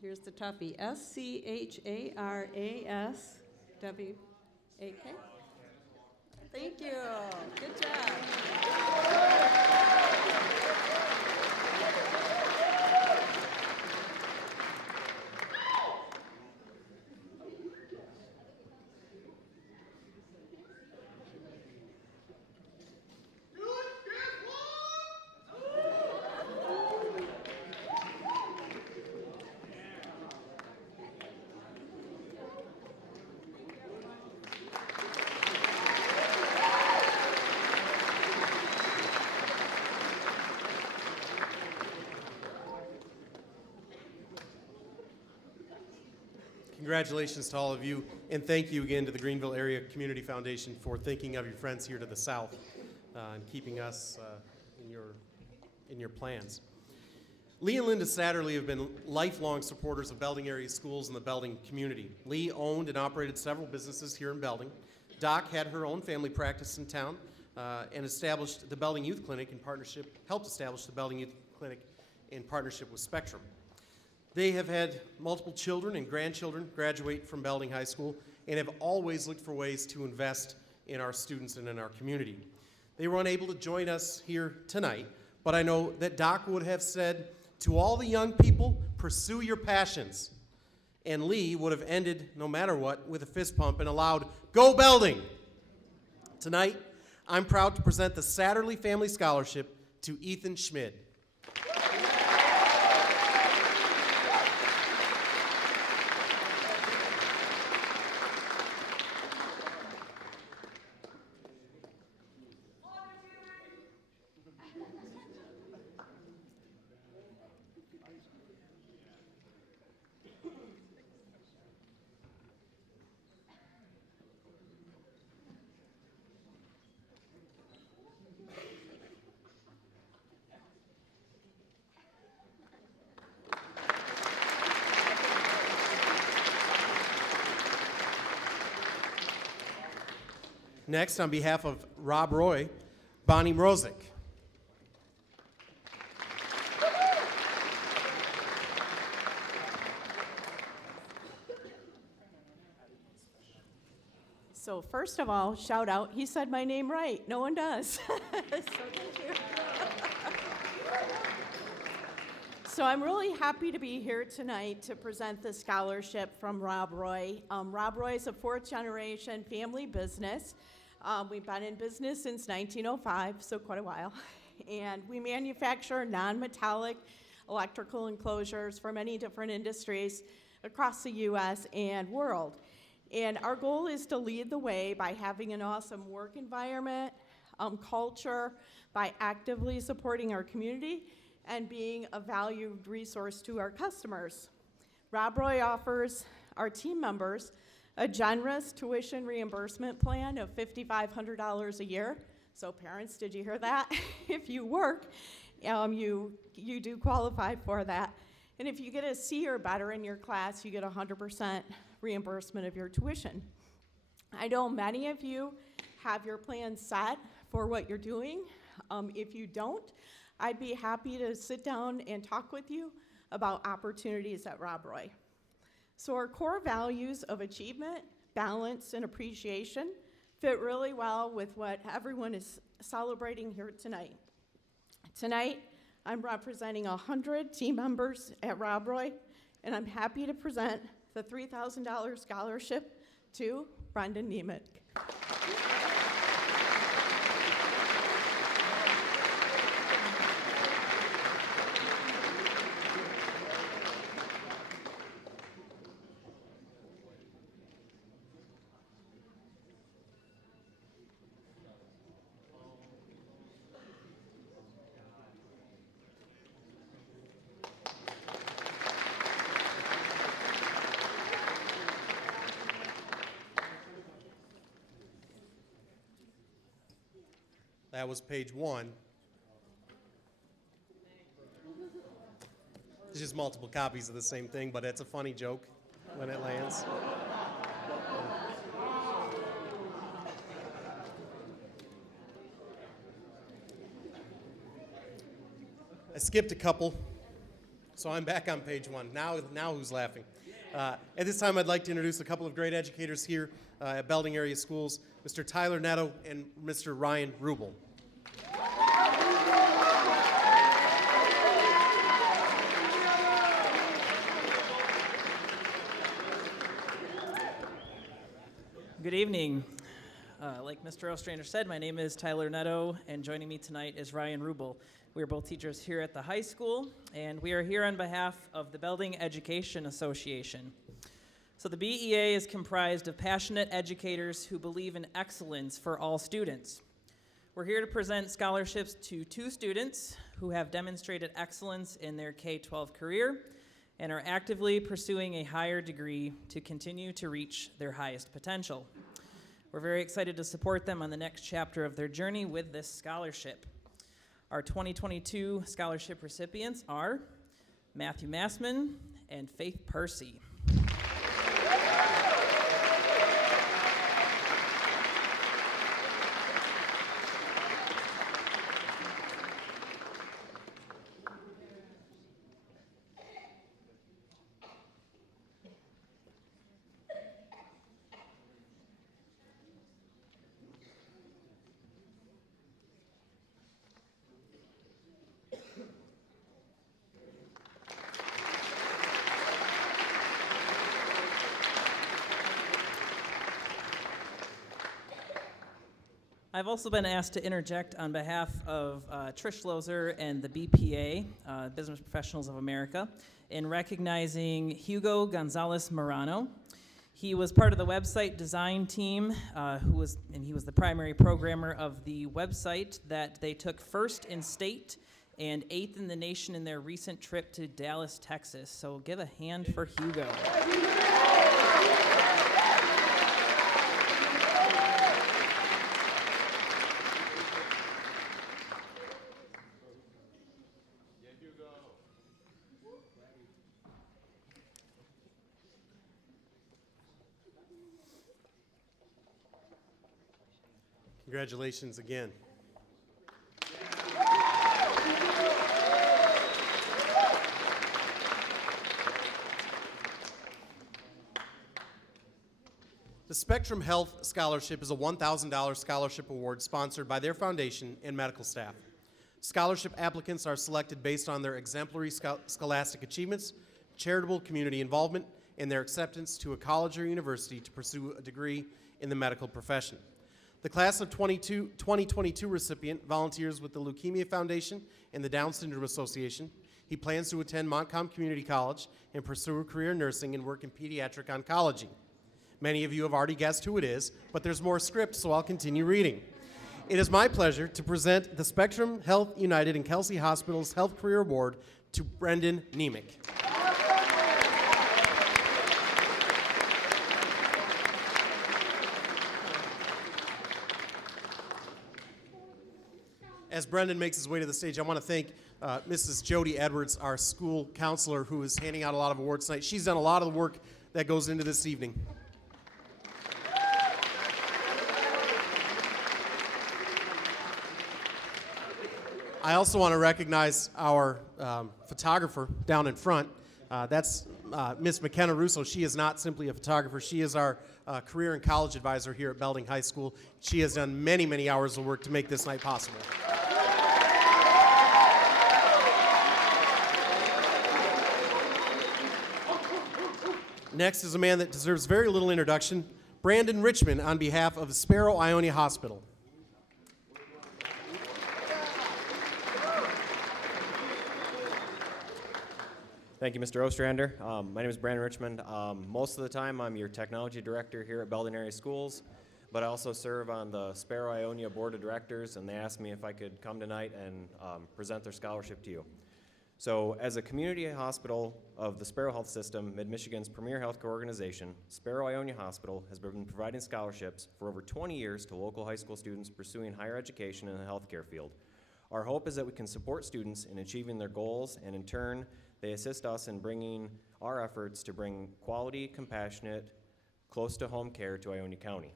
here's the toughie, Scharaswak. Thank you. Good job. Congratulations to all of you, and thank you again to the Greenville Area Community Foundation for thinking of your friends here to the south and keeping us in your plans. Lee and Linda Satterley have been lifelong supporters of Belding area schools and the Belding community. Lee owned and operated several businesses here in Belding. Doc had her own family practice in town and established the Belding Youth Clinic in partnership, helped establish the Belding Youth Clinic in partnership with Spectrum. They have had multiple children and grandchildren graduate from Belding High School and have always looked for ways to invest in our students and in our community. They were unable to join us here tonight, but I know that Doc would have said to all the young people, pursue your passions. And Lee would have ended, no matter what, with a fist pump and allowed, go Belding! Tonight, I'm proud to present the Satterley Family Scholarship to Ethan Schmidt. Next, on behalf of Rob Roy, Bonnie Mrozik. So first of all, shout out, he said my name right. No one does. So thank you. So I'm really happy to be here tonight to present the scholarship from Rob Roy. Rob Roy is a fourth generation family business. We've been in business since 1905, so quite a while. And we manufacture non-metallic electrical enclosures for many different industries across the US and world. And our goal is to lead the way by having an awesome work environment, culture, by actively supporting our community, and being a valued resource to our customers. Rob Roy offers our team members a generous tuition reimbursement plan of $5,500 a year. So parents, did you hear that? If you work, you do qualify for that. And if you get a C or better in your class, you get 100% reimbursement of your tuition. I know many of you have your plan set for what you're doing. If you don't, I'd be happy to sit down and talk with you about opportunities at Rob Roy. So our core values of achievement, balance, and appreciation fit really well with what everyone is celebrating here tonight. Tonight, I'm representing 100 team members at Rob Roy, and I'm happy to present the $3,000 scholarship to Brendan Nemeth. That was page 1. It's just multiple copies of the same thing, but it's a funny joke when it lands. I skipped a couple, so I'm back on page 1. Now who's laughing? At this time, I'd like to introduce a couple of great educators here at Belding Area Schools, Mr. Tyler Netto and Mr. Ryan Rubel. Good evening. Like Mr. Ostrander said, my name is Tyler Netto, and joining me tonight is Ryan Rubel. We are both teachers here at the high school, and we are here on behalf of the Belding Education Association. So the BEA is comprised of passionate educators who believe in excellence for all students. We're here to present scholarships to 2 students who have demonstrated excellence in their K-12 career and are actively pursuing a higher degree to continue to reach their highest potential. We're very excited to support them on the next chapter of their journey with this scholarship. Our 2022 scholarship recipients are Matthew Mossman and Faith Percy. I've also been asked to interject on behalf of Trish Lozer and the BPA, Business Professionals of America, in recognizing Hugo Gonzalez Morano. He was part of the website design team, he was the primary programmer of the website that they took first in state and 8th in the nation in their recent trip to Dallas, Texas. So give a hand for Hugo. Congratulations again. The Spectrum Health Scholarship is a $1,000 scholarship award sponsored by their foundation and medical staff. Scholarship applicants are selected based on their exemplary scholastic achievements, charitable community involvement, and their acceptance to a college or university to pursue a degree in the medical profession. The class of 2022 recipient volunteers with the Leukemia Foundation and the Down Syndrome Association. He plans to attend Montcalm Community College and pursue a career in nursing and work in pediatric oncology. Many of you have already guessed who it is, but there's more script, so I'll continue reading. It is my pleasure to present the Spectrum Health United and Kelsey Hospital's Health Career Award to Brendan Niemick. As Brendan makes his way to the stage, I want to thank Mrs. Jody Edwards, our school counselor, who is handing out a lot of awards tonight. She's done a lot of the work that goes into this evening. I also want to recognize our photographer down in front. That's Miss McKenna Russo. She is not simply a photographer. She is our career and college advisor here at Belding High School. She has done many, many hours of work to make this night possible. Next is a man that deserves very little introduction, Brandon Richmond, on behalf of Sparrow Ionia Hospital. Thank you, Mr. Ostrander. My name is Brandon Richmond. Most of the time, I'm your technology director here at Belding Area Schools, but I also serve on the Sparrow Ionia Board of Directors, and they asked me if I could come tonight and present their scholarship to you. So as a community hospital of the Sparrow Health System, Mid-Michigan's premier healthcare organization, Sparrow Ionia Hospital has been providing scholarships for over 20 years to local high school students pursuing higher education in the healthcare field. Our hope is that we can support students in achieving their goals, and in turn, they assist us in bringing our efforts to bring quality, compassionate, close-to-home care to Ionia County.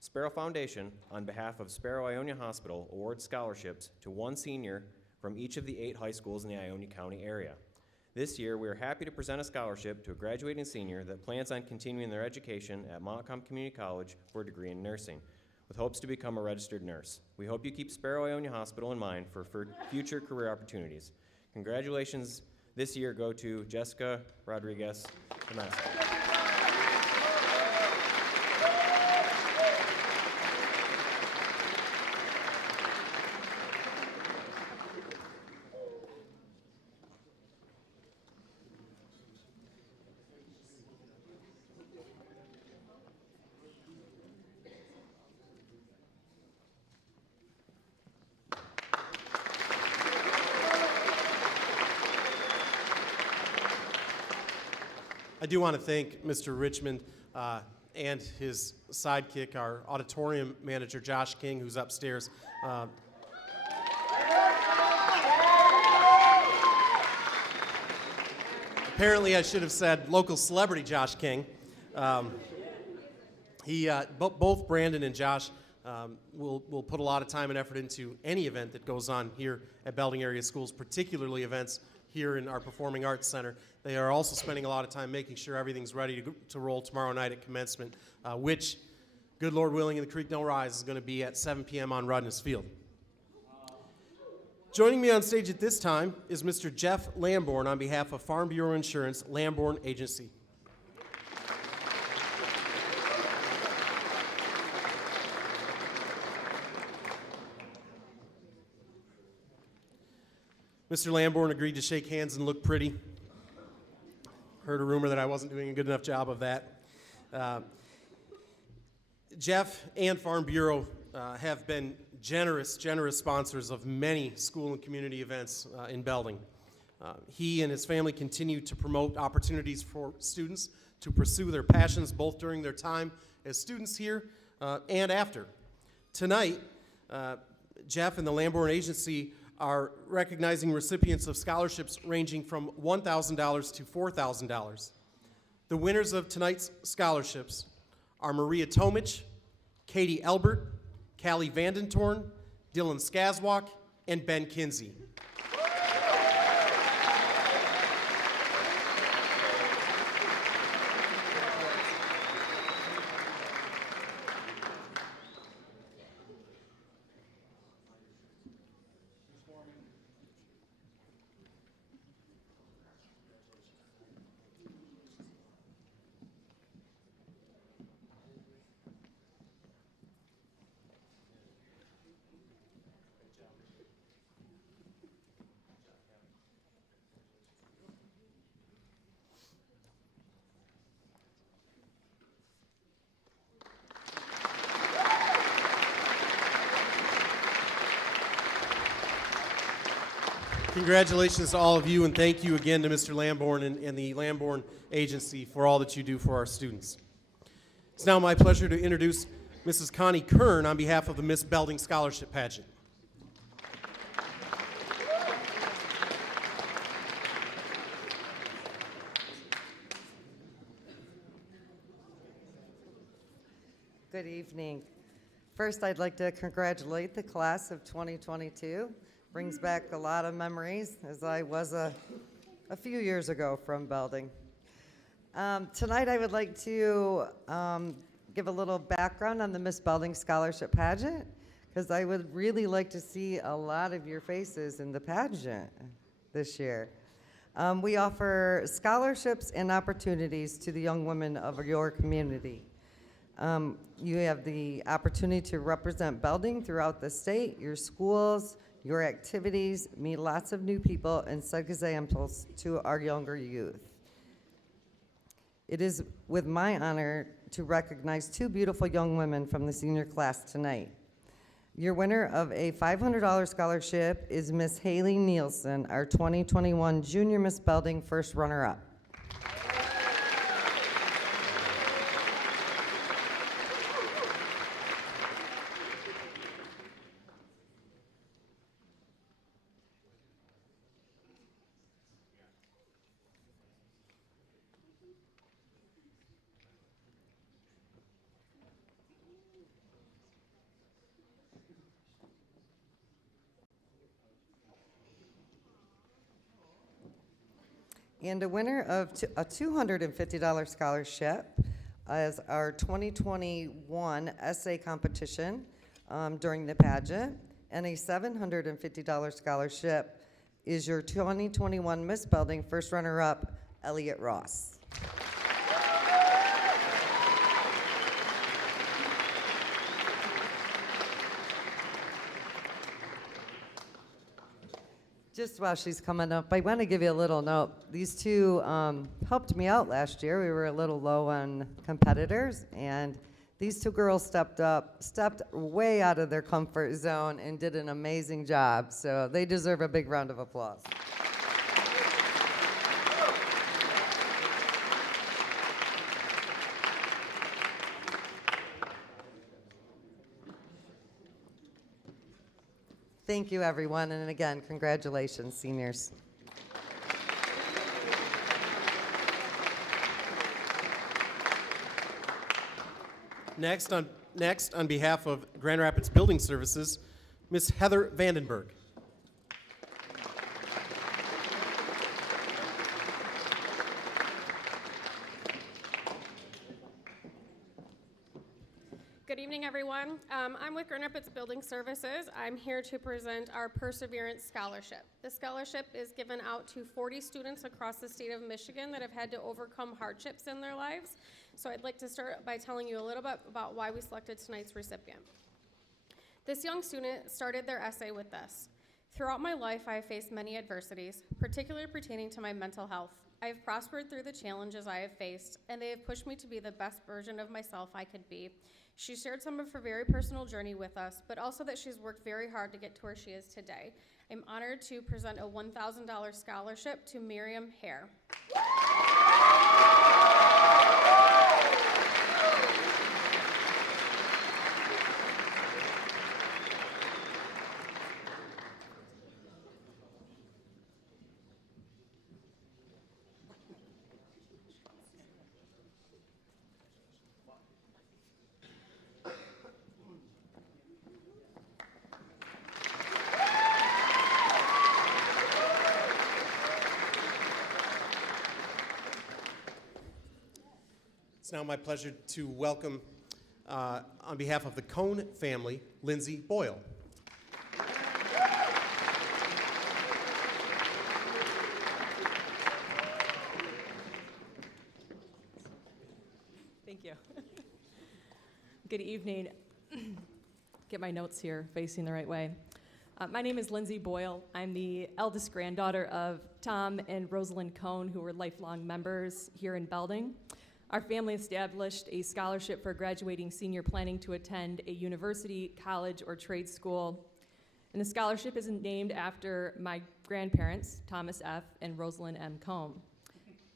Sparrow Foundation, on behalf of Sparrow Ionia Hospital, awards scholarships to one senior from each of the 8 high schools in the Ionia County area. This year, we are happy to present a scholarship to a graduating senior that plans on continuing their education at Montcalm Community College for a degree in nursing, with hopes to become a registered nurse. We hope you keep Sparrow Ionia Hospital in mind for future career opportunities. Congratulations this year go to Jessica Rodriguez. I do want to thank Mr. Richmond and his sidekick, our auditorium manager, Josh King, who's upstairs. Apparently, I should have said local celebrity Josh King. Both Brandon and Josh will put a lot of time and effort into any event that goes on here at Belding Area Schools, particularly events here in our Performing Arts Center. They are also spending a lot of time making sure everything's ready to roll tomorrow night at commencement, which, good Lord willing, and the creek don't rise, is going to be at 7 p.m. on Rudness Field. Joining me on stage at this time is Mr. Jeff Lamborn on behalf of Farm Bureau Insurance, Lamborn Agency. Mr. Lamborn agreed to shake hands and look pretty. Heard a rumor that I wasn't doing a good enough job of that. Jeff and Farm Bureau have been generous sponsors of many school and community events in Belding. He and his family continue to promote opportunities for students to pursue their passions both during their time as students here and after. Tonight, Jeff and the Lamborn Agency are recognizing recipients of scholarships ranging from $1,000 to $4,000. The winners of tonight's scholarships are Maria Tomich, Katie Elbert, Callie Vandentorn, Dylan Skazwalk, and Ben Kinsey. Congratulations to all of you, and thank you again to Mr. Lamborn and the Lamborn Agency for all that you do for our students. It's now my pleasure to introduce Mrs. Connie Kern on behalf of the Miss Belding Scholarship Pageant. Good evening. First, I'd like to congratulate the class of 2022. Brings back a lot of memories, as I was a few years ago from Belding. Tonight, I would like to give a little background on the Miss Belding Scholarship Pageant, because I would really like to see a lot of your faces in the pageant this year. We offer scholarships and opportunities to the young women of your community. You have the opportunity to represent Belding throughout the state, your schools, your activities, meet lots of new people, and set examples to our younger youth. It is with my honor to recognize two beautiful young women from the senior class tonight. Your winner of a $500 scholarship is Miss Haley Nielsen, our 2021 Junior Miss Belding first runner-up. And a winner of a $250 scholarship as our 2021 essay competition during the pageant, and a $750 scholarship is your 2021 Miss Belding first runner-up, Elliott Ross. Just while she's coming up, I want to give you a little note. These two helped me out last year. We were a little low on competitors, and these two girls stepped way out of their comfort zone and did an amazing job. So they deserve a big round of applause. Thank you, everyone, and again, congratulations, seniors. Next, on behalf of Grand Rapids Building Services, Ms. Heather Vandenberg. Good evening, everyone. I'm with Grand Rapids Building Services. I'm here to present our Perseverance Scholarship. This scholarship is given out to 40 students across the state of Michigan that have had to overcome hardships in their lives. So I'd like to start by telling you a little bit about why we selected tonight's recipient. This young student started their essay with this. Throughout my life, I have faced many adversities, particularly pertaining to my mental health. I have prospered through the challenges I have faced, and they have pushed me to be the best version of myself I could be. She shared some of her very personal journey with us, but also that she's worked very hard to get to where she is today. I'm honored to present a $1,000 scholarship to Miriam Hare. It's now my pleasure to welcome, on behalf of the Cohn family, Lindsey Boyle. Thank you. Good evening. Get my notes here facing the right way. My name is Lindsey Boyle. I'm the eldest granddaughter of Tom and Rosalind Cohn, who were lifelong members here in Belding. Our family established a scholarship for graduating senior planning to attend a university, college, or trade school. And the scholarship is named after my grandparents, Thomas F. and Rosalind M. Cohn.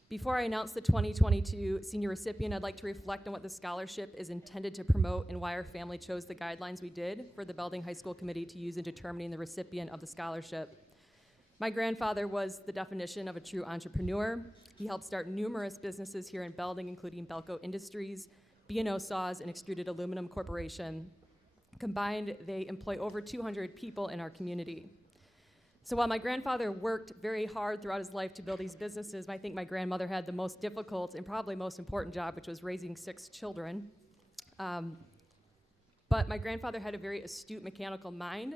Before I announce the 2022 senior recipient, I'd like to reflect on what the scholarship is intended to promote and why our family chose the guidelines we did for the Belding High School Committee to use in determining the recipient of the scholarship. My grandfather was the definition of a true entrepreneur. He helped start numerous businesses here in Belding, including Belco Industries, B&O Saws, and Extruded Aluminum Corporation. Combined, they employ over 200 people in our community. So while my grandfather worked very hard throughout his life to build these businesses, I think my grandmother had the most difficult and probably most important job, which was raising 6 children. But my grandfather had a very astute mechanical mind,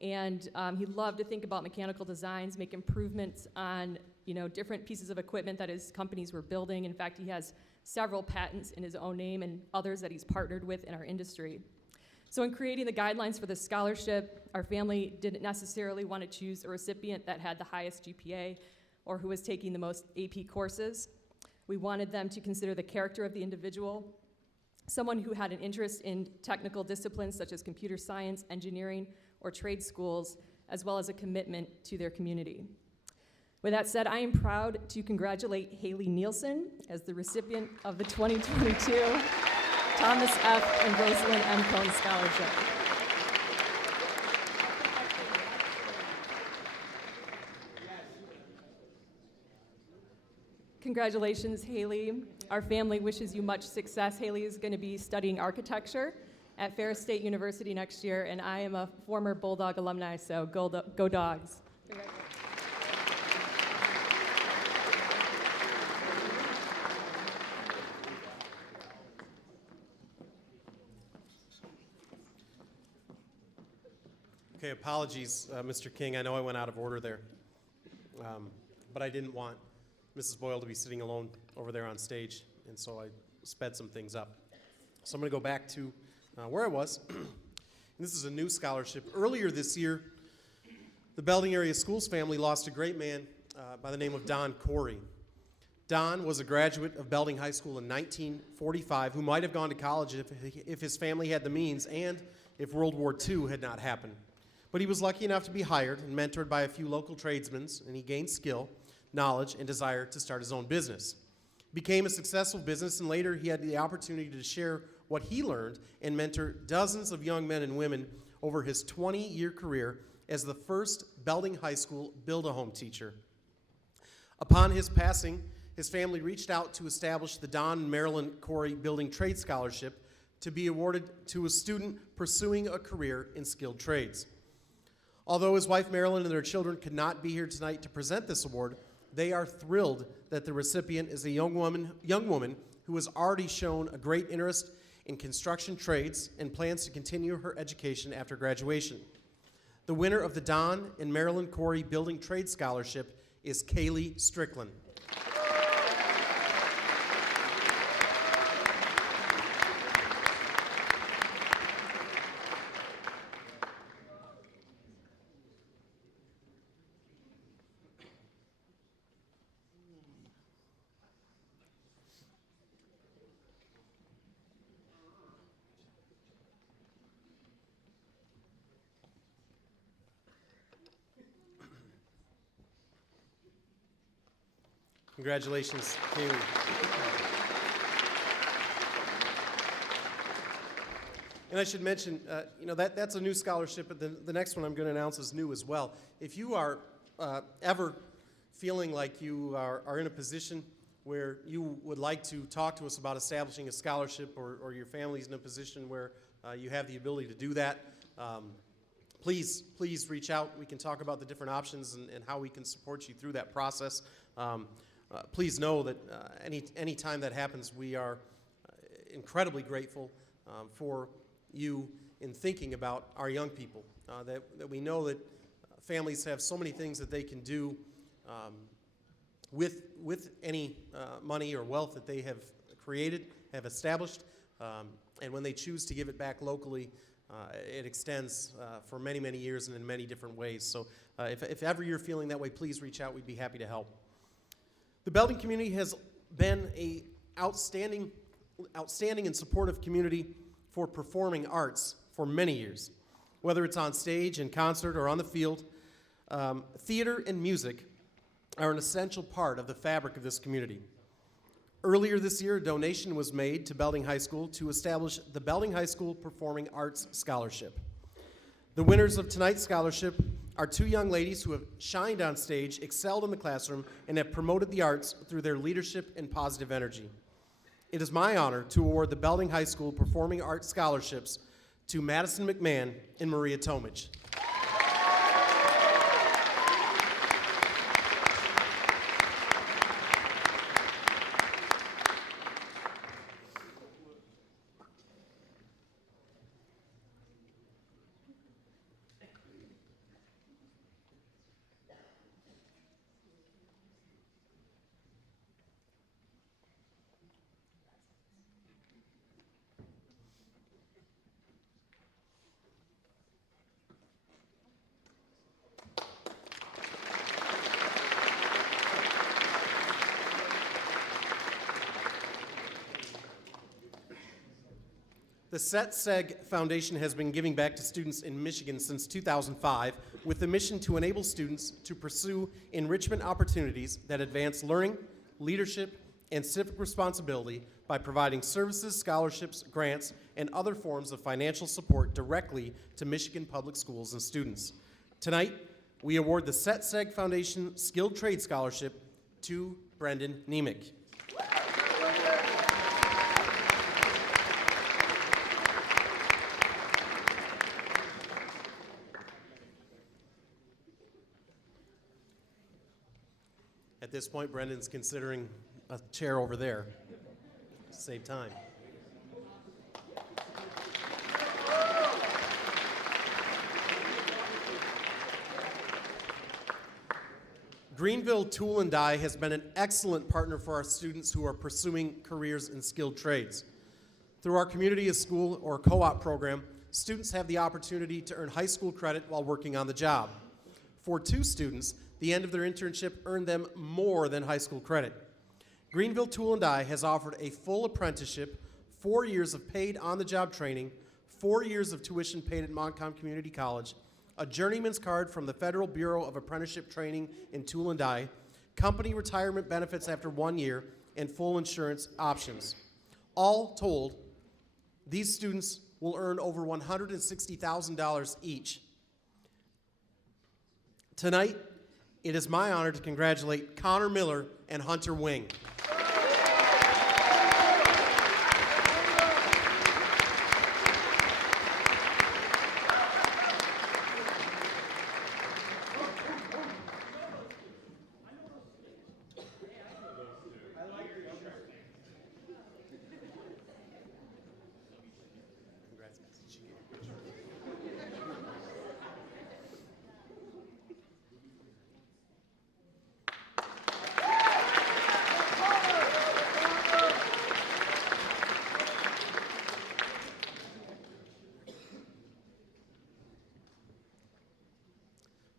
and he loved to think about mechanical designs, make improvements on different pieces of equipment that his companies were building. In fact, he has several patents in his own name and others that he's partnered with in our industry. So in creating the guidelines for this scholarship, our family didn't necessarily want to choose a recipient that had the highest GPA or who was taking the most AP courses. We wanted them to consider the character of the individual, someone who had an interest in technical disciplines such as computer science, engineering, or trade schools, as well as a commitment to their community. With that said, I am proud to congratulate Haley Nielsen as the recipient of the 2022 Thomas F. and Rosalind M. Cohn Scholarship. Congratulations, Haley. Our family wishes you much success. Haley is going to be studying architecture at Ferris State University next year, and I am a former Bulldog alumni, so go Dogs. Okay, apologies, Mr. King. I know I went out of order there, but I didn't want Mrs. Boyle to be sitting alone over there on stage, and so I sped some things up. So I'm going to go back to where I was. This is a new scholarship. Earlier this year, the Belding Area Schools family lost a great man by the name of Don Corey. Don was a graduate of Belding High School in 1945 who might have gone to college if his family had the means and if World War II had not happened. But he was lucky enough to be hired and mentored by a few local tradesmen, and he gained skill, knowledge, and desire to start his own business. Became a successful business, and later he had the opportunity to share what he learned and mentor dozens of young men and women over his 20-year career as the first Belding High School Build-A-Home teacher. Upon his passing, his family reached out to establish the Don and Marilyn Corey Building Trade Scholarship to be awarded to a student pursuing a career in skilled trades. Although his wife Marilyn and their children could not be here tonight to present this award, they are thrilled that the recipient is a young woman who has already shown a great interest in construction trades and plans to continue her education after graduation. The winner of the Don and Marilyn Corey Building Trade Scholarship is Kaylee Strickland. Congratulations, Kaylee. And I should mention, that's a new scholarship, but the next one I'm going to announce is new as well. If you are ever feeling like you are in a position where you would like to talk to us about establishing a scholarship, or your family's in a position where you have the ability to do that, please reach out. We can talk about the different options and how we can support you through that process. Please know that any time that happens, we are incredibly grateful for you in thinking about our young people, that we know that families have so many things that they can do with any money or wealth that they have created, have established, and when they choose to give it back locally, it extends for many, many years and in many different ways. So if ever you're feeling that way, please reach out. We'd be happy to help. The Belding community has been an outstanding and supportive community for performing arts for many years. Whether it's on stage, in concert, or on the field, theater and music are an essential part of the fabric of this community. Earlier this year, a donation was made to Belding High School to establish the Belding High School Performing Arts Scholarship. The winners of tonight's scholarship are two young ladies who have shined on stage, excelled in the classroom, and have promoted the arts through their leadership and positive energy. It is my honor to award the Belding High School Performing Arts Scholarships to Madison McMahon and Maria Tomich. The SEG Foundation has been giving back to students in Michigan since 2005 with the mission to enable students to pursue enrichment opportunities that advance learning, leadership, and civic responsibility by providing services, scholarships, grants, and other forms of financial support directly to Michigan public schools and students. Tonight, we award the SEG Foundation Skilled Trade Scholarship to Brendan Niemick. At this point, Brendan's considering a chair over there. Save time. Greenville Tool and Die has been an excellent partner for our students who are pursuing careers in skilled trades. Through our community of school or co-op program, students have the opportunity to earn high school credit while working on the job. For 2 students, the end of their internship earned them more than high school credit. Greenville Tool and Die has offered a full apprenticeship, 4 years of paid on-the-job training, 4 years of tuition paid at Montcalm Community College, a journeyman's card from the Federal Bureau of Apprenticeship Training in Tool and Die, company retirement benefits after 1 year, and full insurance options. All told, these students will earn over $160,000 each. Tonight, it is my honor to congratulate Connor Miller and Hunter Wing.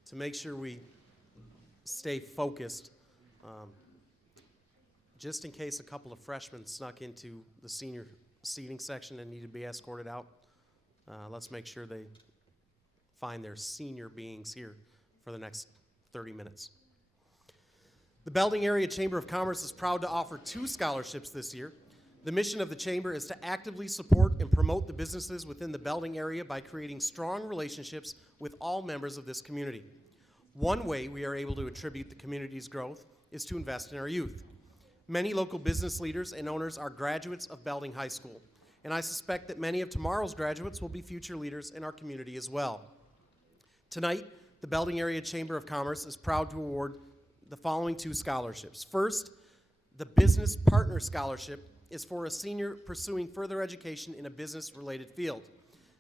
To make sure we stay focused, just in case a couple of freshmen snuck into the senior seating section and need to be escorted out, let's make sure they find their senior beings here for the next 30 minutes. The Belding Area Chamber of Commerce is proud to offer 2 scholarships this year. The mission of the Chamber is to actively support and promote the businesses within the Belding area by creating strong relationships with all members of this community. One way we are able to attribute the community's growth is to invest in our youth. Many local business leaders and owners are graduates of Belding High School, and I suspect that many of tomorrow's graduates will be future leaders in our community as well. Tonight, the Belding Area Chamber of Commerce is proud to award the following 2 scholarships. First, the Business Partner Scholarship is for a senior pursuing further education in a business-related field.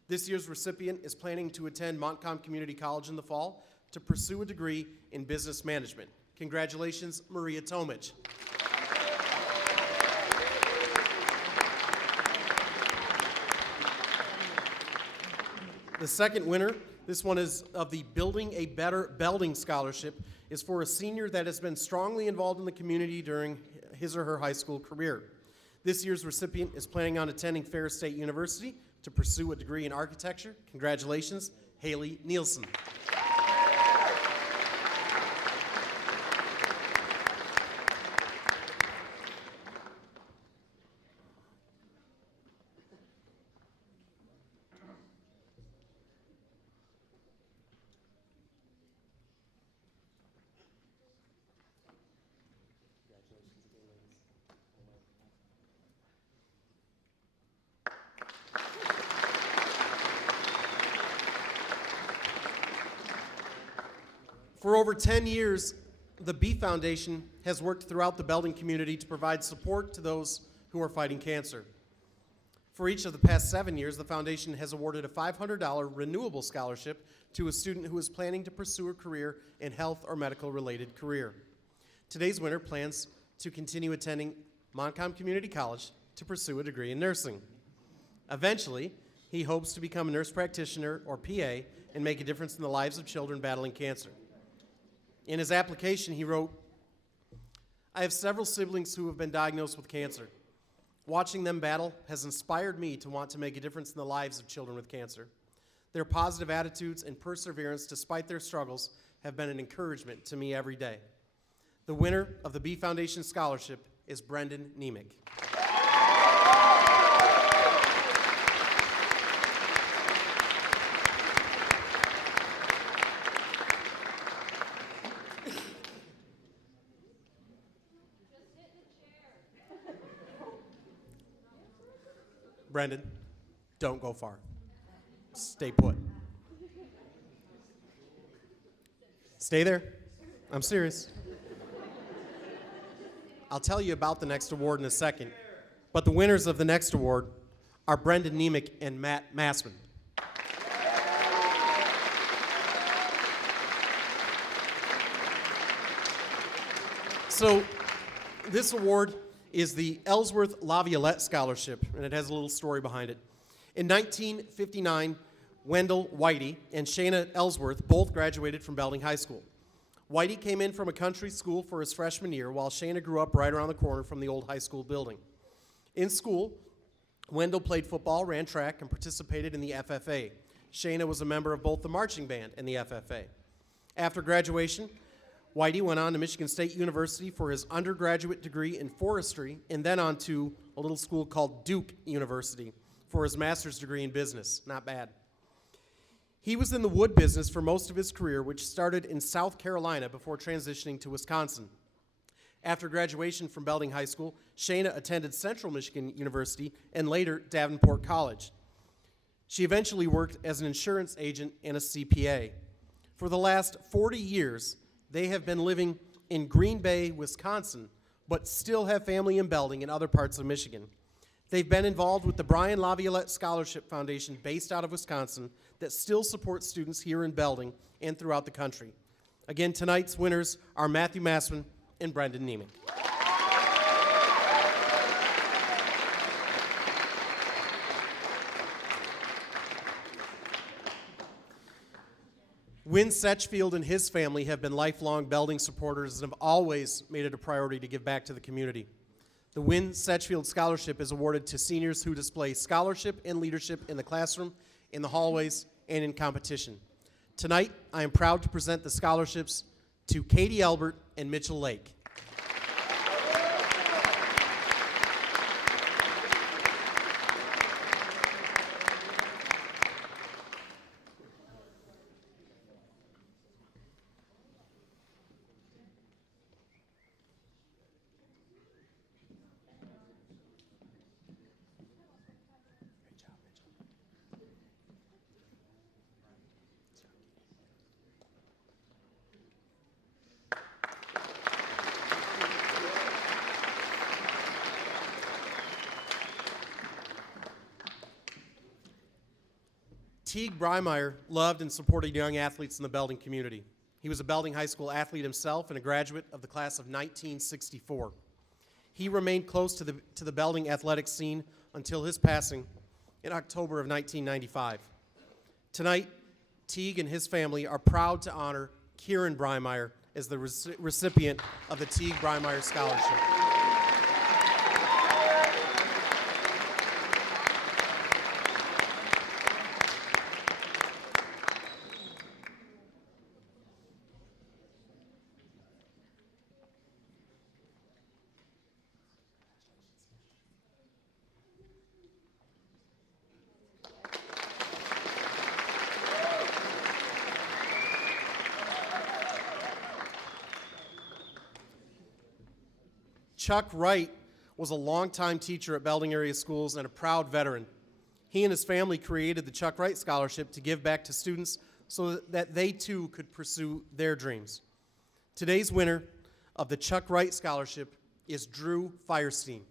This year's recipient is planning to attend Montcalm Community College in the fall to pursue a degree in business management. Congratulations, Maria Tomich. The second winner, this one is of the Building a Better Belding Scholarship, is for a senior that has been strongly involved in the community during his or her high school career. This year's recipient is planning on attending Fair State University to pursue a degree in architecture. Congratulations, Haley Nielsen. For over 10 years, the B Foundation has worked throughout the Belding community to provide support to those who are fighting cancer. For each of the past 7 years, the foundation has awarded a $500 renewable scholarship to a student who is planning to pursue a career in health or medical-related career. Today's winner plans to continue attending Montcalm Community College to pursue a degree in nursing. Eventually, he hopes to become a nurse practitioner or PA and make a difference in the lives of children battling cancer. In his application, he wrote, "I have several siblings who have been diagnosed with cancer. Watching them battle has inspired me to want to make a difference in the lives of children with cancer. Their positive attitudes and perseverance despite their struggles have been an encouragement to me every day. The winner of the B Foundation Scholarship is Brendan Niemick. Brendan, don't go far. Stay put. Stay there. I'm serious. I'll tell you about the next award in a second, but the winners of the next award are Brendan Niemick and Matt Mossman. So, this award is the Ellsworth Laviolette Scholarship, and it has a little story behind it. In 1959, Wendell Whitey and Shayna Ellsworth both graduated from Belding High School. Whitey came in from a country school for his freshman year, while Shayna grew up right around the corner from the old high school building. In school, Wendell played football, ran track, and participated in the FFA. Shayna was a member of both the marching band and the FFA. After graduation, Whitey went on to Michigan State University for his undergraduate degree in forestry, and then on to a little school called Duke University for his master's degree in business. Not bad. He was in the wood business for most of his career, which started in South Carolina before transitioning to Wisconsin. After graduation from Belding High School, Shayna attended Central Michigan University and later Davenport College. She eventually worked as an insurance agent and a CPA. For the last 40 years, they have been living in Green Bay, Wisconsin, but still have family in Belding and other parts of Michigan. They've been involved with the Brian Laviolette Scholarship Foundation based out of Wisconsin that still supports students here in Belding and throughout the country. Again, tonight's winners are Matthew Mossman and Brendan Niemick. Wynn Setchfield and his family have been lifelong Belding supporters and have always made it a priority to give back to the community. The Wynn Setchfield Scholarship is awarded to seniors who display scholarship and leadership in the classroom, in the hallways, and in competition. Tonight, I am proud to present the scholarships to Katie Albert and Mitchell Lake. Teague Breimeyer loved and supported young athletes in the Belding community. He was a Belding High School athlete himself and a graduate of the class of 1964. He remained close to the Belding athletic scene until his passing in October of 1995. Tonight, Teague and his family are proud to honor Kieran Breimeyer as the recipient of the Teague Breimeyer Scholarship. Chuck Wright was a longtime teacher at Belding area schools and a proud veteran. He and his family created the Chuck Wright Scholarship to give back to students so that they too could pursue their dreams. Today's winner of the Chuck Wright Scholarship is Drew Fierstein.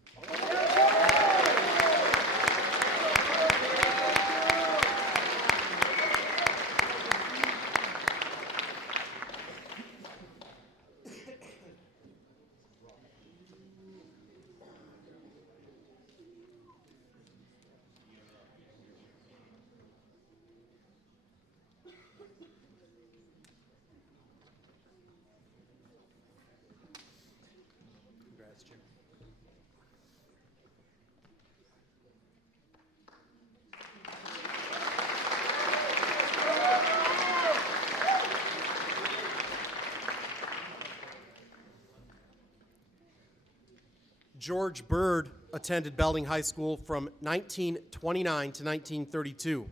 George Byrd attended Belding High School from 1929 to 1932.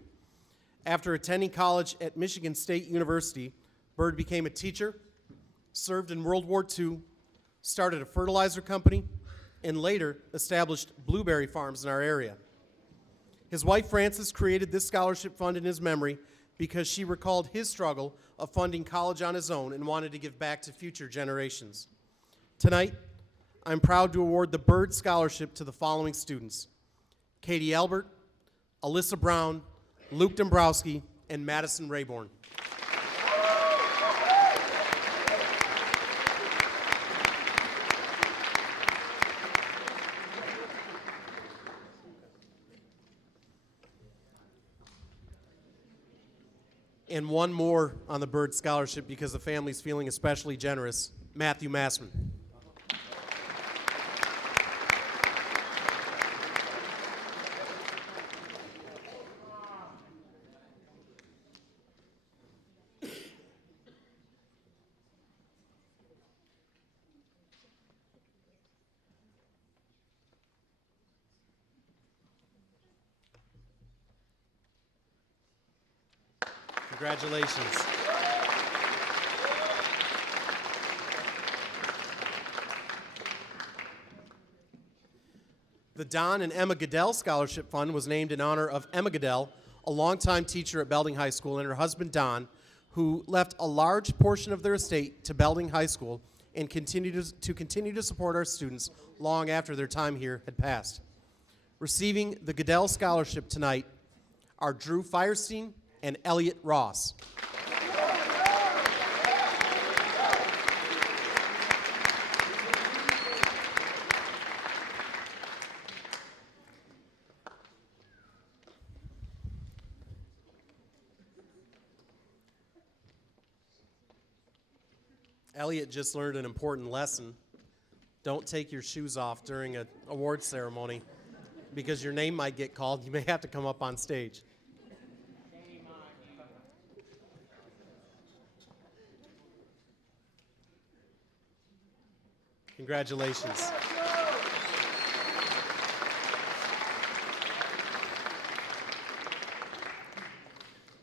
After attending college at Michigan State University, Byrd became a teacher, served in World War II, started a fertilizer company, and later established blueberry farms in our area. His wife Frances created this scholarship fund in his memory because she recalled his struggle of funding college on his own and wanted to give back to future generations. Tonight, I'm proud to award the Byrd Scholarship to the following students: Katie Albert, Alyssa Brown, Luke Dombrowski, and Madison Rayborn. And one more on the Byrd Scholarship because the family's feeling especially generous, Matthew Mossman. Congratulations. The Don and Emma Goodell Scholarship Fund was named in honor of Emma Goodell, a longtime teacher at Belding High School, and her husband Don, who left a large portion of their estate to Belding High School and continue to support our students long after their time here had passed. Receiving the Goodell Scholarship tonight are Drew Fierstein and Elliott Ross. Elliott just learned an important lesson. Don't take your shoes off during an award ceremony because your name might get called. You may have to come up on stage. Congratulations.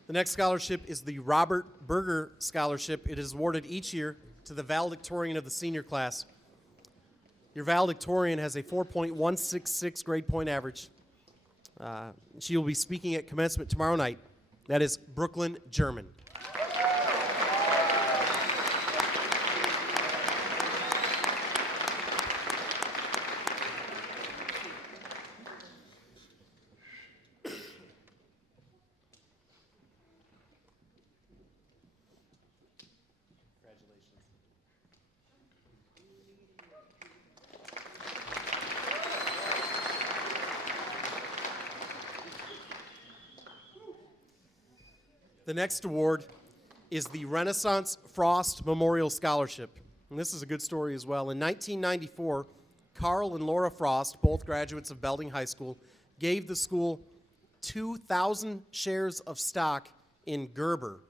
The next scholarship is the Robert Berger Scholarship. It is awarded each year to the valedictorian of the senior class. Your valedictorian has a 4.166 grade point average. She will be speaking at commencement tomorrow night. That is Brooklyn German. The next award is the Renaissance Frost Memorial Scholarship. And this is a good story as well. In 1994, Carl and Laura Frost, both graduates of Belding High School, gave the school 2,000 shares of stock in Gerber.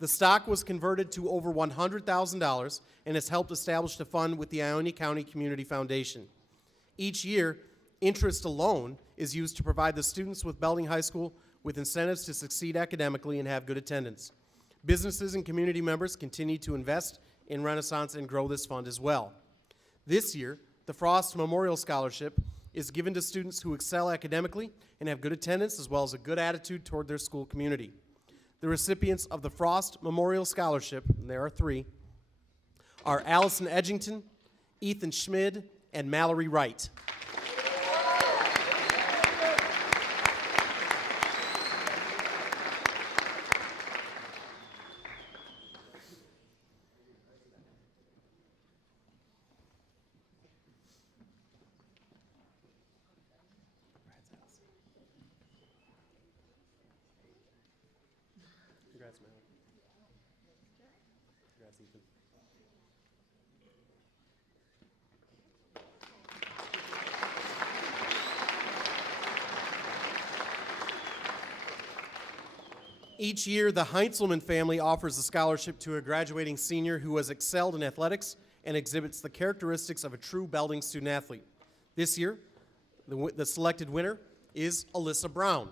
The stock was converted to over $100,000 and has helped establish a fund with the Ionia County Community Foundation. Each year, interest alone is used to provide the students with Belding High School with incentives to succeed academically and have good attendance. Businesses and community members continue to invest in Renaissance and grow this fund as well. This year, the Frost Memorial Scholarship is given to students who excel academically and have good attendance as well as a good attitude toward their school community. The recipients of the Frost Memorial Scholarship, and there are 3, are Allison Edgington, Ethan Schmidt, and Mallory Wright. Congrats, Mallory. Congrats, Ethan. Each year, the Heinzelman family offers a scholarship to a graduating senior who has excelled in athletics and exhibits the characteristics of a true Belding student-athlete. This year, the selected winner is Alyssa Brown.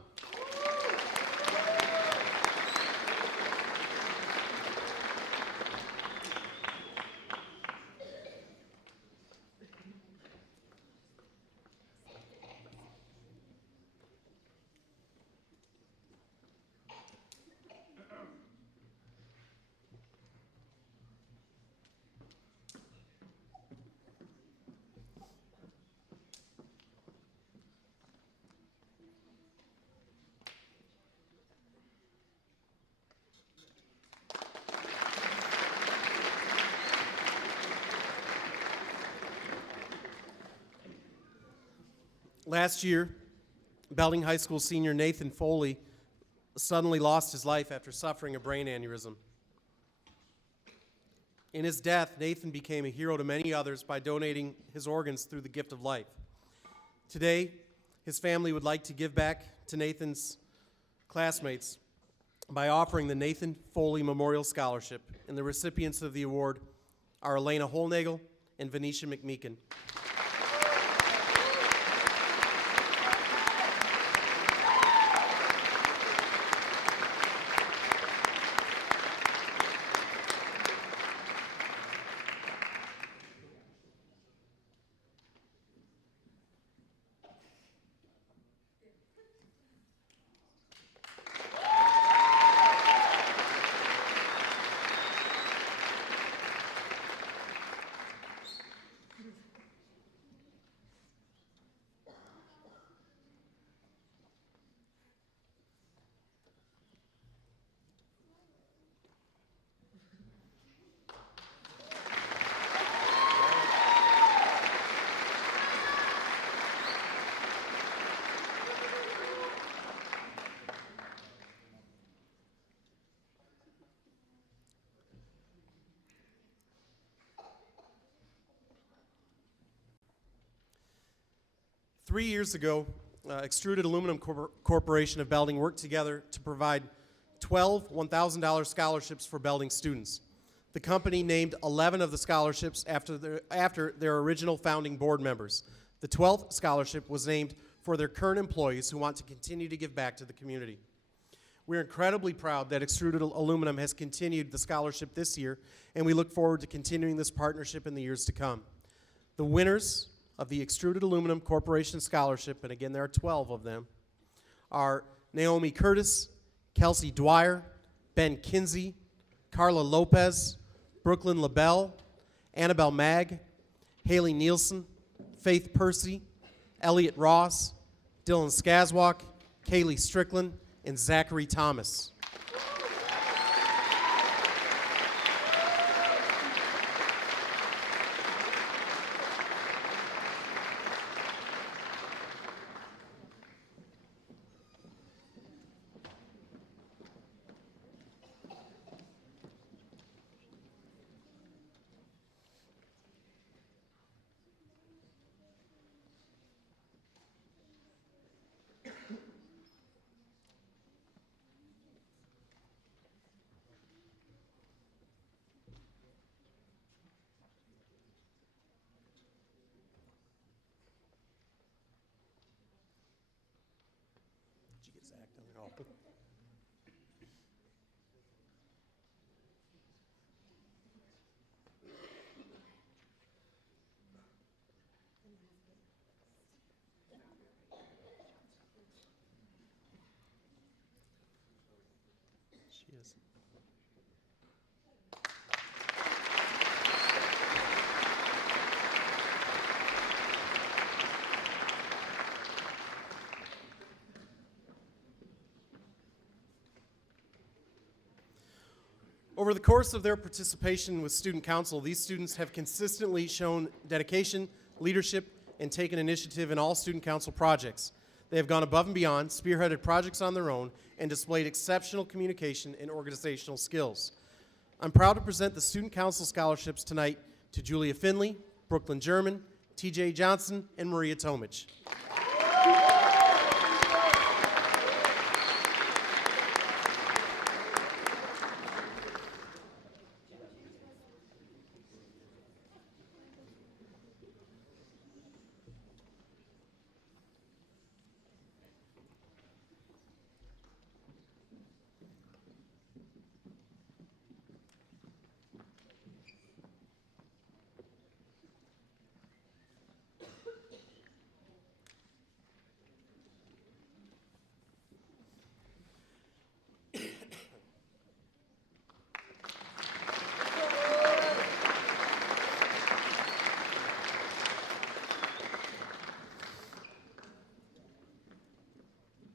Last year, Belding High School senior Nathan Foley suddenly lost his life after suffering a brain aneurysm. In his death, Nathan became a hero to many others by donating his organs through the gift of life. Today, his family would like to give back to Nathan's classmates by offering the Nathan Foley Memorial Scholarship, and the recipients of the award are Elena Holnagel and Venetia McMeekin. Three years ago, Extruded Aluminum Corporation of Belding worked together to provide 12 $1,000 scholarships for Belding students. The company named 11 of the scholarships after their original founding board members. The 12th scholarship was named for their current employees who want to continue to give back to the community. We're incredibly proud that Extruded Aluminum has continued the scholarship this year, and we look forward to continuing this partnership in the years to come. The winners of the Extruded Aluminum Corporation Scholarship, and again there are 12 of them, are Naomi Curtis, Kelsey Dwyer, Ben Kinsey, Carla Lopez, Brooklyn LaBelle, Annabelle Mag, Haley Nielsen, Faith Percy, Elliott Ross, Dylan Skazwalk, Kaylee Strickland, and Zachary Thomas. She is. Over the course of their participation with Student Council, these students have consistently shown dedication, leadership, and taken initiative in all Student Council projects. They have gone above and beyond, spearheaded projects on their own, and displayed exceptional communication and organizational skills. I'm proud to present the Student Council scholarships tonight to Julia Finley, Brooklyn German, TJ Johnson, and Maria Tomich.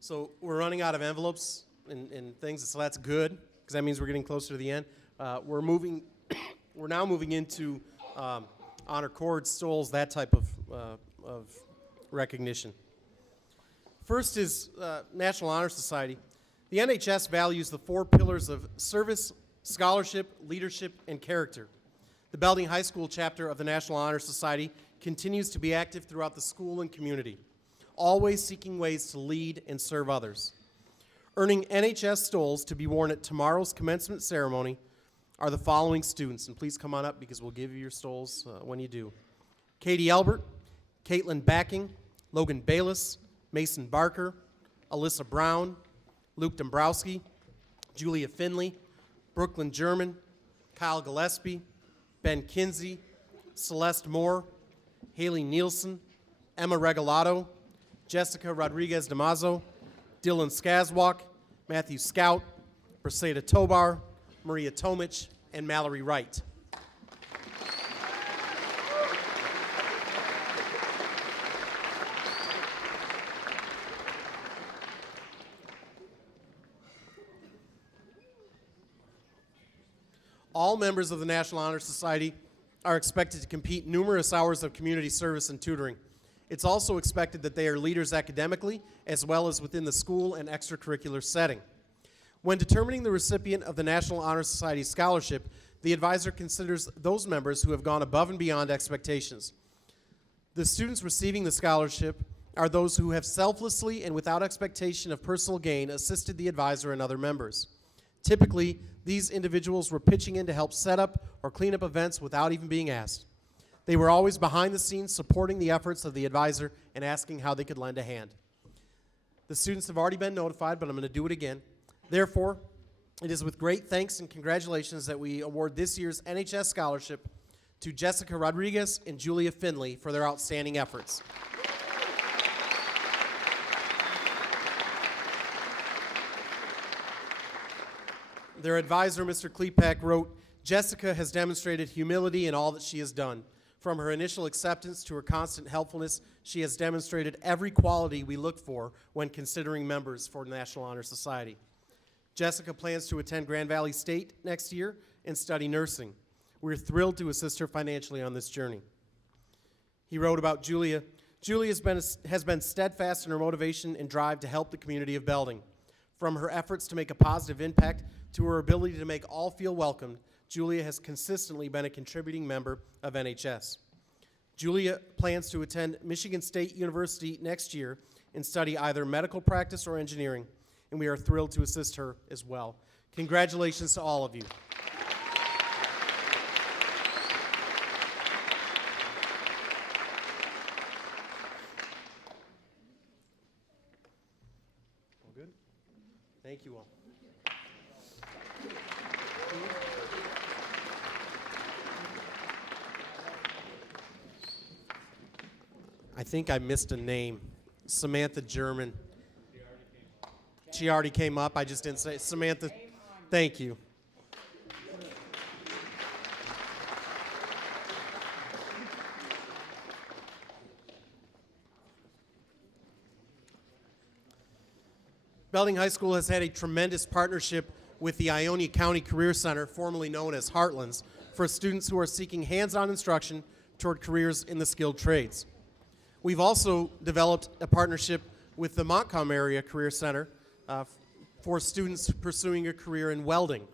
So we're running out of envelopes and things, so that's good, because that means we're getting closer to the end. We're now moving into honor cords, stoles, that type of recognition. First is National Honor Society. The NHS values the 4 pillars of service, scholarship, leadership, and character. The Belding High School chapter of the National Honor Society continues to be active throughout the school and community, always seeking ways to lead and serve others. Earning NHS stoles to be worn at tomorrow's commencement ceremony are the following students, and please come on up because we'll give you your stoles when you do. Katie Albert, Caitlin Backing, Logan Bayless, Mason Barker, Alyssa Brown, Luke Dombrowski, Julia Finley, Brooklyn German, Kyle Gillespie, Ben Kinsey, Celeste Moore, Haley Nielsen, Emma Regalado, Jessica Rodriguez Damazo, Dylan Skazwalk, Matthew Scout, Briseda Tobar, Maria Tomich, and Mallory Wright. All members of the National Honor Society are expected to compete numerous hours of community service and tutoring. It's also expected that they are leaders academically as well as within the school and extracurricular setting. When determining the recipient of the National Honor Society scholarship, the advisor considers those members who have gone above and beyond expectations. The students receiving the scholarship are those who have selflessly and without expectation of personal gain assisted the advisor and other members. Typically, these individuals were pitching in to help set up or clean up events without even being asked. They were always behind the scenes supporting the efforts of the advisor and asking how they could lend a hand. The students have already been notified, but I'm going to do it again. Therefore, it is with great thanks and congratulations that we award this year's NHS scholarship to Jessica Rodriguez and Julia Finley for their outstanding efforts. Their advisor, Mr. Klepak, wrote, "Jessica has demonstrated humility in all that she has done. From her initial acceptance to her constant helpfulness, she has demonstrated every quality we look for when considering members for the National Honor Society." Jessica plans to attend Grand Valley State next year and study nursing. We're thrilled to assist her financially on this journey. He wrote about Julia. Julia has been steadfast in her motivation and drive to help the community of Belding. From her efforts to make a positive impact to her ability to make all feel welcomed, Julia has consistently been a contributing member of NHS. Julia plans to attend Michigan State University next year and study either medical practice or engineering, and we are thrilled to assist her as well. Congratulations to all of you. All good? Thank you all. I think I missed a name. Samantha German. She already came up. I just didn't say it. Samantha, thank you. Belding High School has had a tremendous partnership with the Ionia County Career Center, formerly known as Heartlands, for students who are seeking hands-on instruction toward careers in the skilled trades. We've also developed a partnership with the Montcalm Area Career Center for students pursuing a career in welding.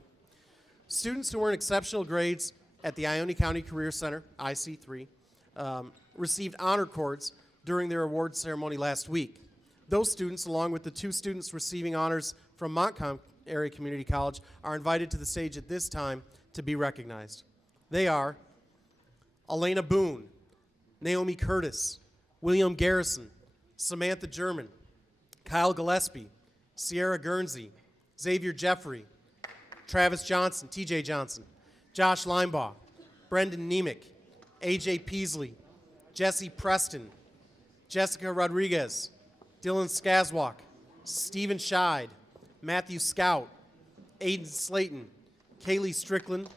Students who earn exceptional grades at the Ionia County Career Center, IC3, received honor cords during their award ceremony last week. Those students, along with the 2 students receiving honors from Montcalm Area Community College, are invited to the stage at this time to be recognized. They are Elena Boone, Naomi Curtis, William Garrison, Samantha German, Kyle Gillespie, Sierra Guernsey, Xavier Jeffrey, Travis Johnson, TJ Johnson, Josh Linebaugh, Brendan Nemick, AJ Peasley, Jesse Preston, Jessica Rodriguez, Dylan Skazwalk, Stephen Scheid, Matthew Scout, Aiden Slayton, Kaylee Strickland,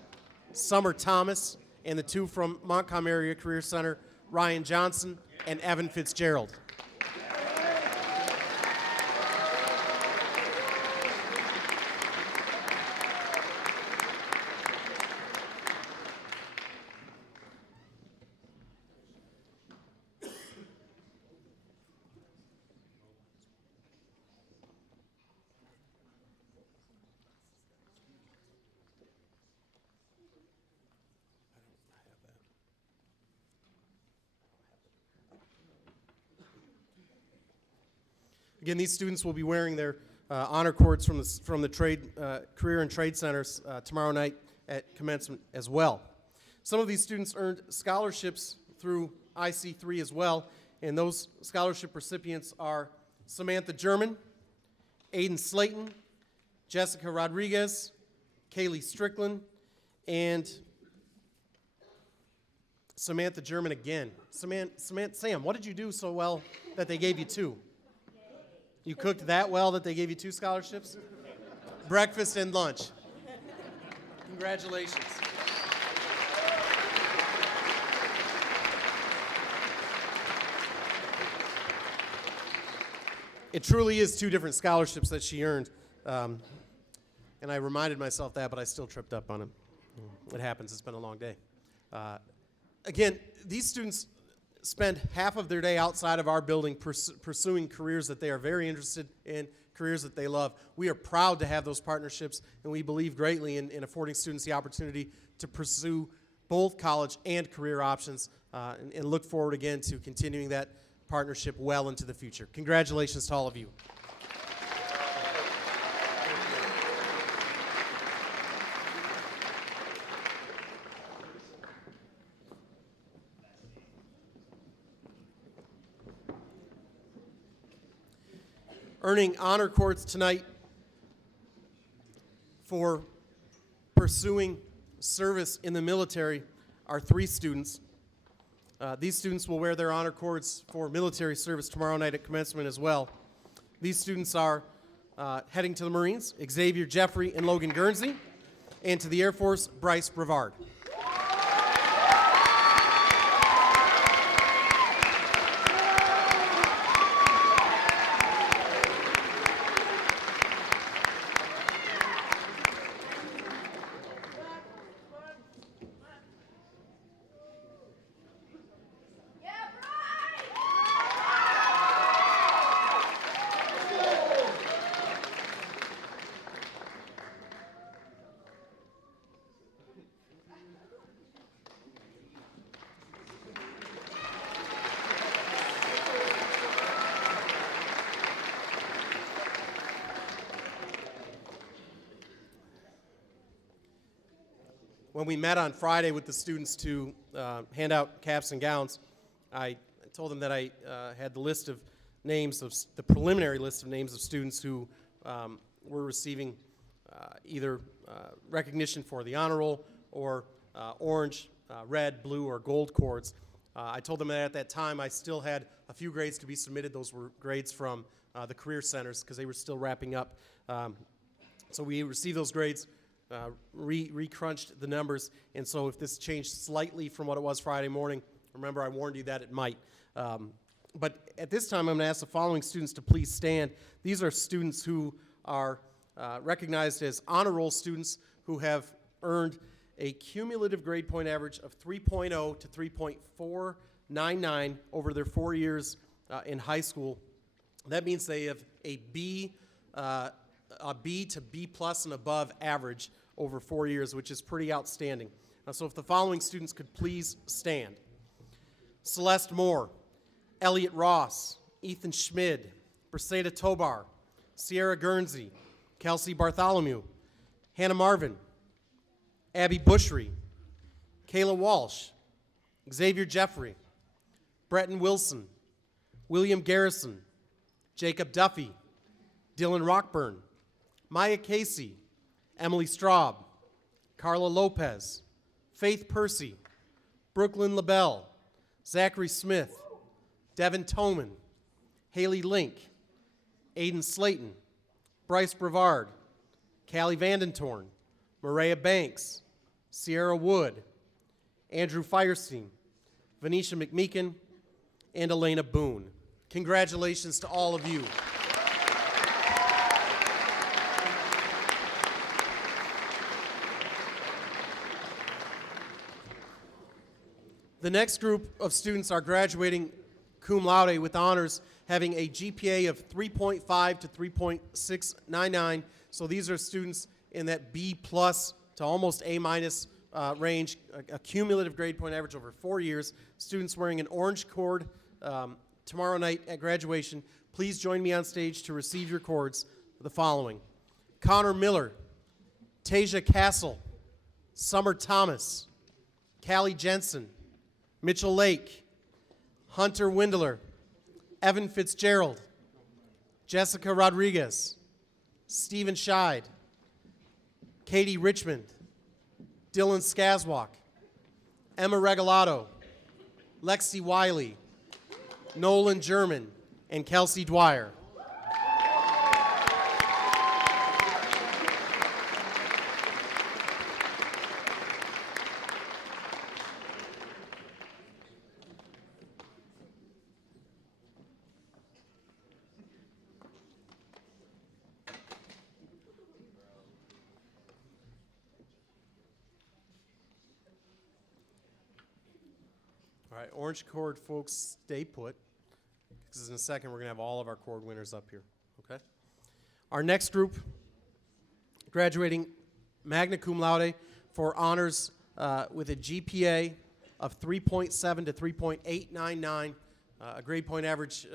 Summer Thomas, and the 2 from Montcalm Area Career Center, Ryan Johnson and Evan Fitzgerald. Again, these students will be wearing their honor cords from the trade, career and trade centers tomorrow night at commencement as well. Some of these students earned scholarships through IC3 as well, and those scholarship recipients are Samantha German, Aiden Slayton, Jessica Rodriguez, Kaylee Strickland, and Samantha German again. Sam, what did you do so well that they gave you 2? You cooked that well that they gave you 2 scholarships? Breakfast and lunch. Congratulations. It truly is 2 different scholarships that she earned. And I reminded myself that, but I still tripped up on it. It happens. It's been a long day. Again, these students spend half of their day outside of our building pursuing careers that they are very interested in, careers that they love. We are proud to have those partnerships, and we believe greatly in affording students the opportunity to pursue both college and career options, and look forward again to continuing that partnership well into the future. Congratulations to all of you. Earning honor cords tonight for pursuing service in the military are 3 students. These students will wear their honor cords for military service tomorrow night at commencement as well. These students are heading to the Marines, Xavier Jeffrey and Logan Guernsey, and to the Air Force, Bryce Brevard. When we met on Friday with the students to hand out caps and gowns, I told them that I had the list of names of the preliminary list of names of students who were receiving either recognition for the honor roll or orange, red, blue, or gold cords. I told them that at that time I still had a few grades to be submitted. Those were grades from the career centers because they were still wrapping up. So we received those grades. Recrunched the numbers, and so if this changed slightly from what it was Friday morning, remember I warned you that it might. But at this time, I'm going to ask the following students to please stand. These are students who are recognized as honor roll students who have earned a cumulative grade point average of 3.0 to 3.499 over their 4 years in high school. That means they have a B to B plus and above average over 4 years, which is pretty outstanding. So if the following students could please stand. Celeste Moore, Elliott Ross, Ethan Schmidt, Briseda Tobar, Sierra Guernsey, Kelsey Bartholomew, Hannah Marvin, Abby Bushry, Kayla Walsh, Xavier Jeffrey, Bretton Wilson, William Garrison, Jacob Duffy, Dylan Rockburn, Maya Casey, Emily Straub, Carla Lopez, Faith Percy, Brooklyn LaBelle, Zachary Smith, Devin Toman, Haley Link, Aiden Slayton, Bryce Brevard, Callie Vandentorn, Maria Banks, Sierra Wood, Andrew Fierstein, Venetia McMeekin, and Elena Boone. Congratulations to all of you. The next group of students are graduating cum laude with honors, having a GPA of 3.5 to 3.699. So these are students in that B plus to almost A minus a cumulative grade point average over 4 years. Students wearing an orange cord tomorrow night at graduation, please join me on stage to receive your cords for the following: Connor Miller, Tasia Castle, Summer Thomas, Callie Jensen, Mitchell Lake, Hunter Windler, Evan Fitzgerald, Jessica Rodriguez, Stephen Scheid, Katie Richmond, Dylan Skazwalk, Emma Regalado, Lexi Wiley, Nolan German, and Kelsey Dwyer. All right, orange cord folks, stay put, because in a second we're going to have all of our cord winners up here, okay? Our next group, graduating magna cum laude for honors with a GPA of 3.7 to 3.899, a grade point average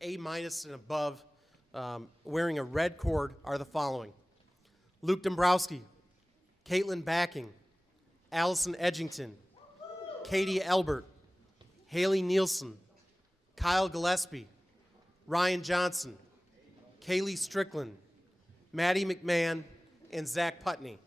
A- and above, wearing a red cord are the following: Luke Dombrowski, Caitlin Backing, Allison Edgington, Katie Elbert, Haley Nielsen, Kyle Gillespie, Ryan Johnson, Kaylee Strickland, Maddie McMahon, and Zach Putney.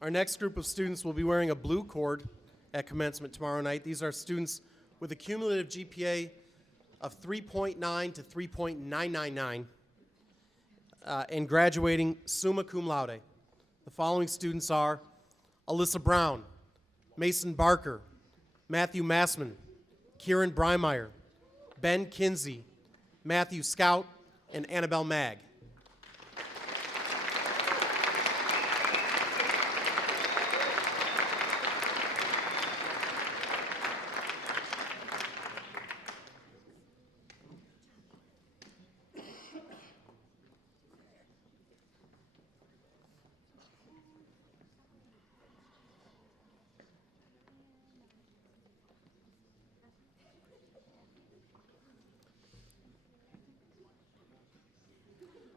Our next group of students will be wearing a blue cord at commencement tomorrow night. These are students with a cumulative GPA of 3.9 to 3.999 and graduating summa cum laude. The following students are Alyssa Brown, Mason Barker, Matthew Massman, Kieran Breimeyer, Ben Kinsey, Matthew Scout, and Annabelle Mag.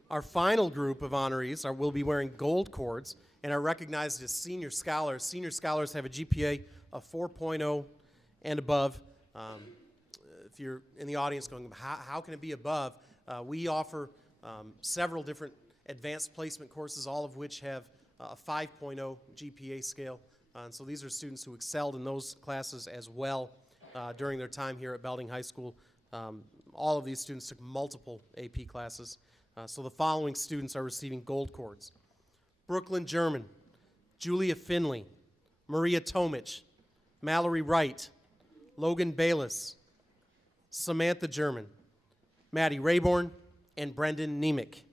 Our final group of honorees will be wearing gold cords and are recognized as senior scholars. Senior scholars have a GPA of 4.0 and above. If you're in the audience going, how can it be above? We offer several different advanced placement courses, all of which have a 5.0 GPA scale. And so these are students who excelled in those classes as well during their time here at Belding High School. All of these students took multiple AP classes. So the following students are receiving gold cords: Brooklyn German, Julia Finley, Maria Tomich, Mallory Wright, Logan Bayless, Samantha German, Maddie Rayborn, and Brendan Nemick.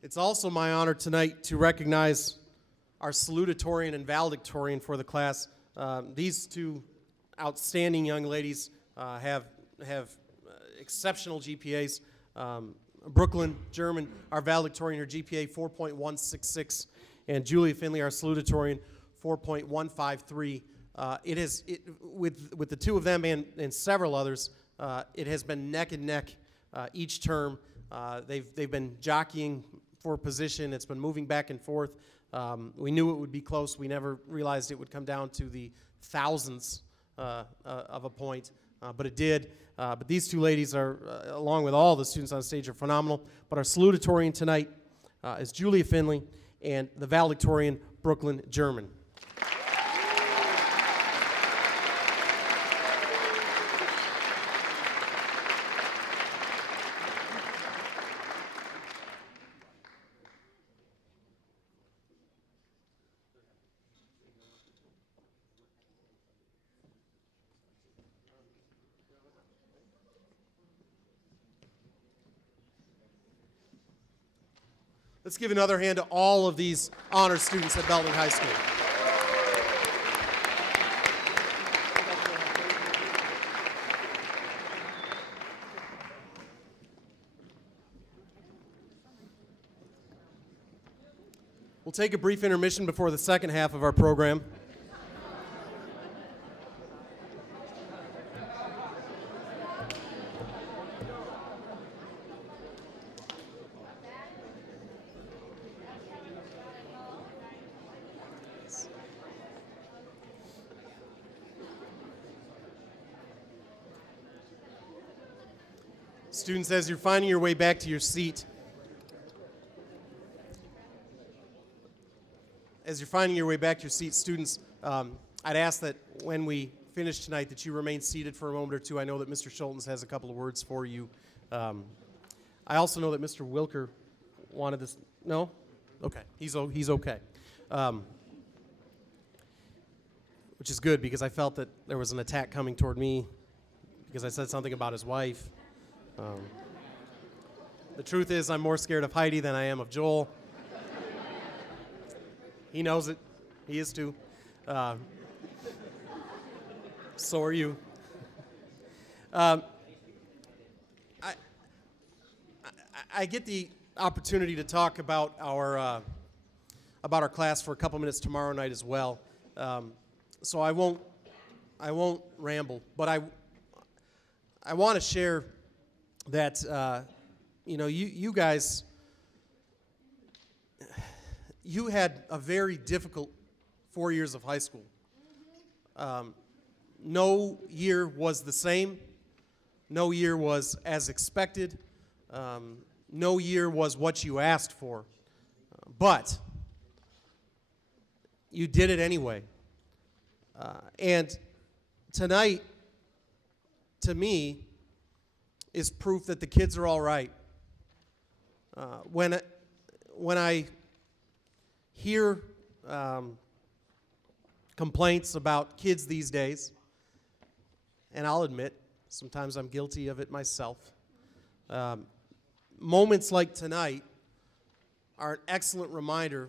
It's also my honor tonight to recognize our salutatorian and valedictorian for the class. These two outstanding young ladies have exceptional GPAs. Brooklyn German, our valedictorian, her GPA 4.166, and Julia Finley, our salutatorian, 4.153. With the two of them and several others, it has been neck and neck each term. They've been jockeying for position. It's been moving back and forth. We knew it would be close. We never realized it would come down to the thousands of a point, but it did. But these two ladies are, along with all the students on stage, are phenomenal. But our salutatorian tonight is Julia Finley and the valedictorian, Brooklyn German. Let's give another hand to all of these honor students at Belding High School. We'll take a brief intermission before the second half of our program. Students, as you're finding your way back to your seat, students, I'd ask that when we finish tonight that you remain seated for a moment or two. I know that Mr. Schultens has a couple of words for you. I also know that Mr. Wilker wanted this. No? Okay. He's okay. Which is good, because I felt that there was an attack coming toward me because I said something about his wife. The truth is, I'm more scared of Heidi than I am of Joel. He knows it. He is too. So are you. I get the opportunity to talk about our class for a couple minutes tomorrow night as well. So I won't ramble, but I want to share that you guys, you had a very difficult 4 years of high school. No year was the same. No year was as expected. No year was what you asked for. But you did it anyway. And tonight, to me, is proof that the kids are all right. When I hear complaints about kids these days, and I'll admit, sometimes I'm guilty of it myself, moments like tonight are an excellent reminder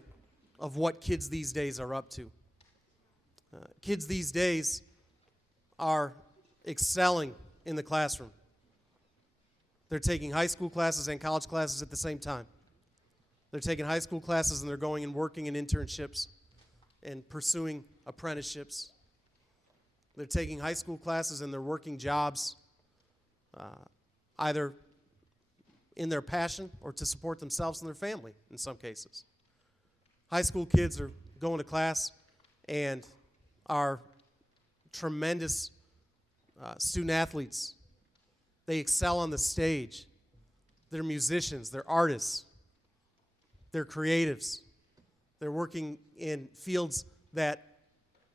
of what kids these days are up to. Kids these days are excelling in the classroom. They're taking high school classes and college classes at the same time. They're taking high school classes and they're going and working in internships and pursuing apprenticeships. They're taking high school classes and they're working jobs, either in their passion or to support themselves and their family in some cases. High school kids are going to class and are tremendous student athletes. They excel on the stage. They're musicians, they're artists, they're creatives. They're working in fields that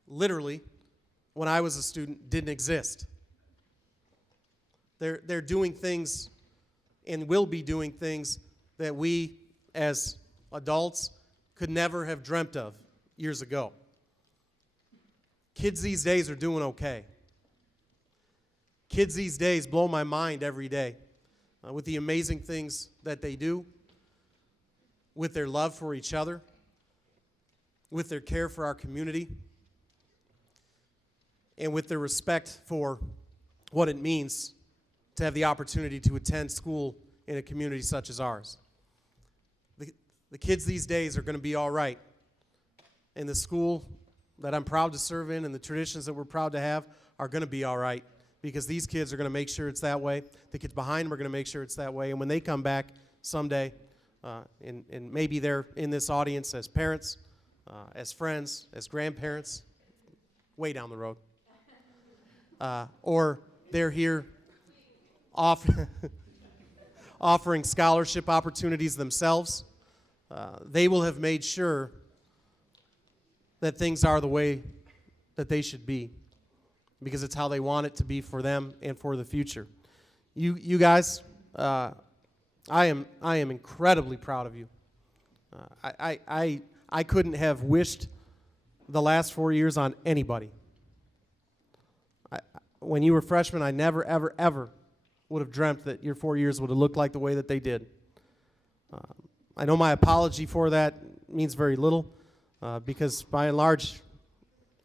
literally, when I was a student, didn't exist. They're doing things and will be doing things that we as adults could never have dreamt of years ago. Kids these days are doing okay. Kids these days blow my mind every day with the amazing things that they do, with their love for each other, with their care for our community, and with their respect for what it means to have the opportunity to attend school in a community such as ours. The kids these days are going to be all right. And the school that I'm proud to serve in and the traditions that we're proud to have are going to be all right, because these kids are going to make sure it's that way. The kids behind them are going to make sure it's that way. And when they come back someday, and maybe they're in this audience as parents, as friends, as grandparents, way down the road. or they're here offering scholarship opportunities themselves, they will have made sure that things are the way that they should be, because it's how they want it to be for them and for the future. You guys, I am incredibly proud of you. I couldn't have wished the last 4 years on anybody. When you were freshmen, I never, ever, ever would have dreamt that your 4 years would have looked like the way that they did. I know my apology for that means very little, because by and large,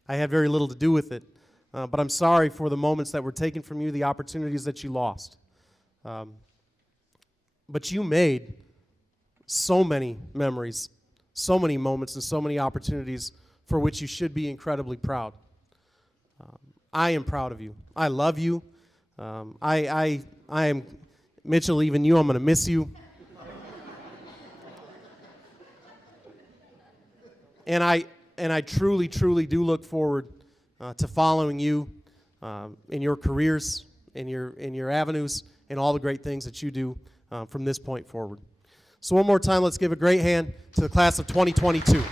I had very little to do with it. But I'm sorry for the moments that were taken from you, the opportunities that you lost. But you made so many memories, so many moments, and so many opportunities for which you should be incredibly proud. I am proud of you. I love you. I am, Mitchell, even you, I'm going to miss you. And I truly, truly do look forward to following you in your careers, in your avenues, and all the great things that you do from this point forward. So one more time, let's give a great hand to the class of 2022.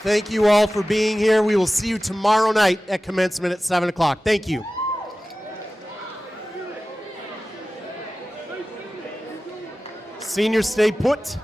Thank you all for being here. We will see you tomorrow night at commencement at 7 o'clock. Thank you. Seniors, stay put.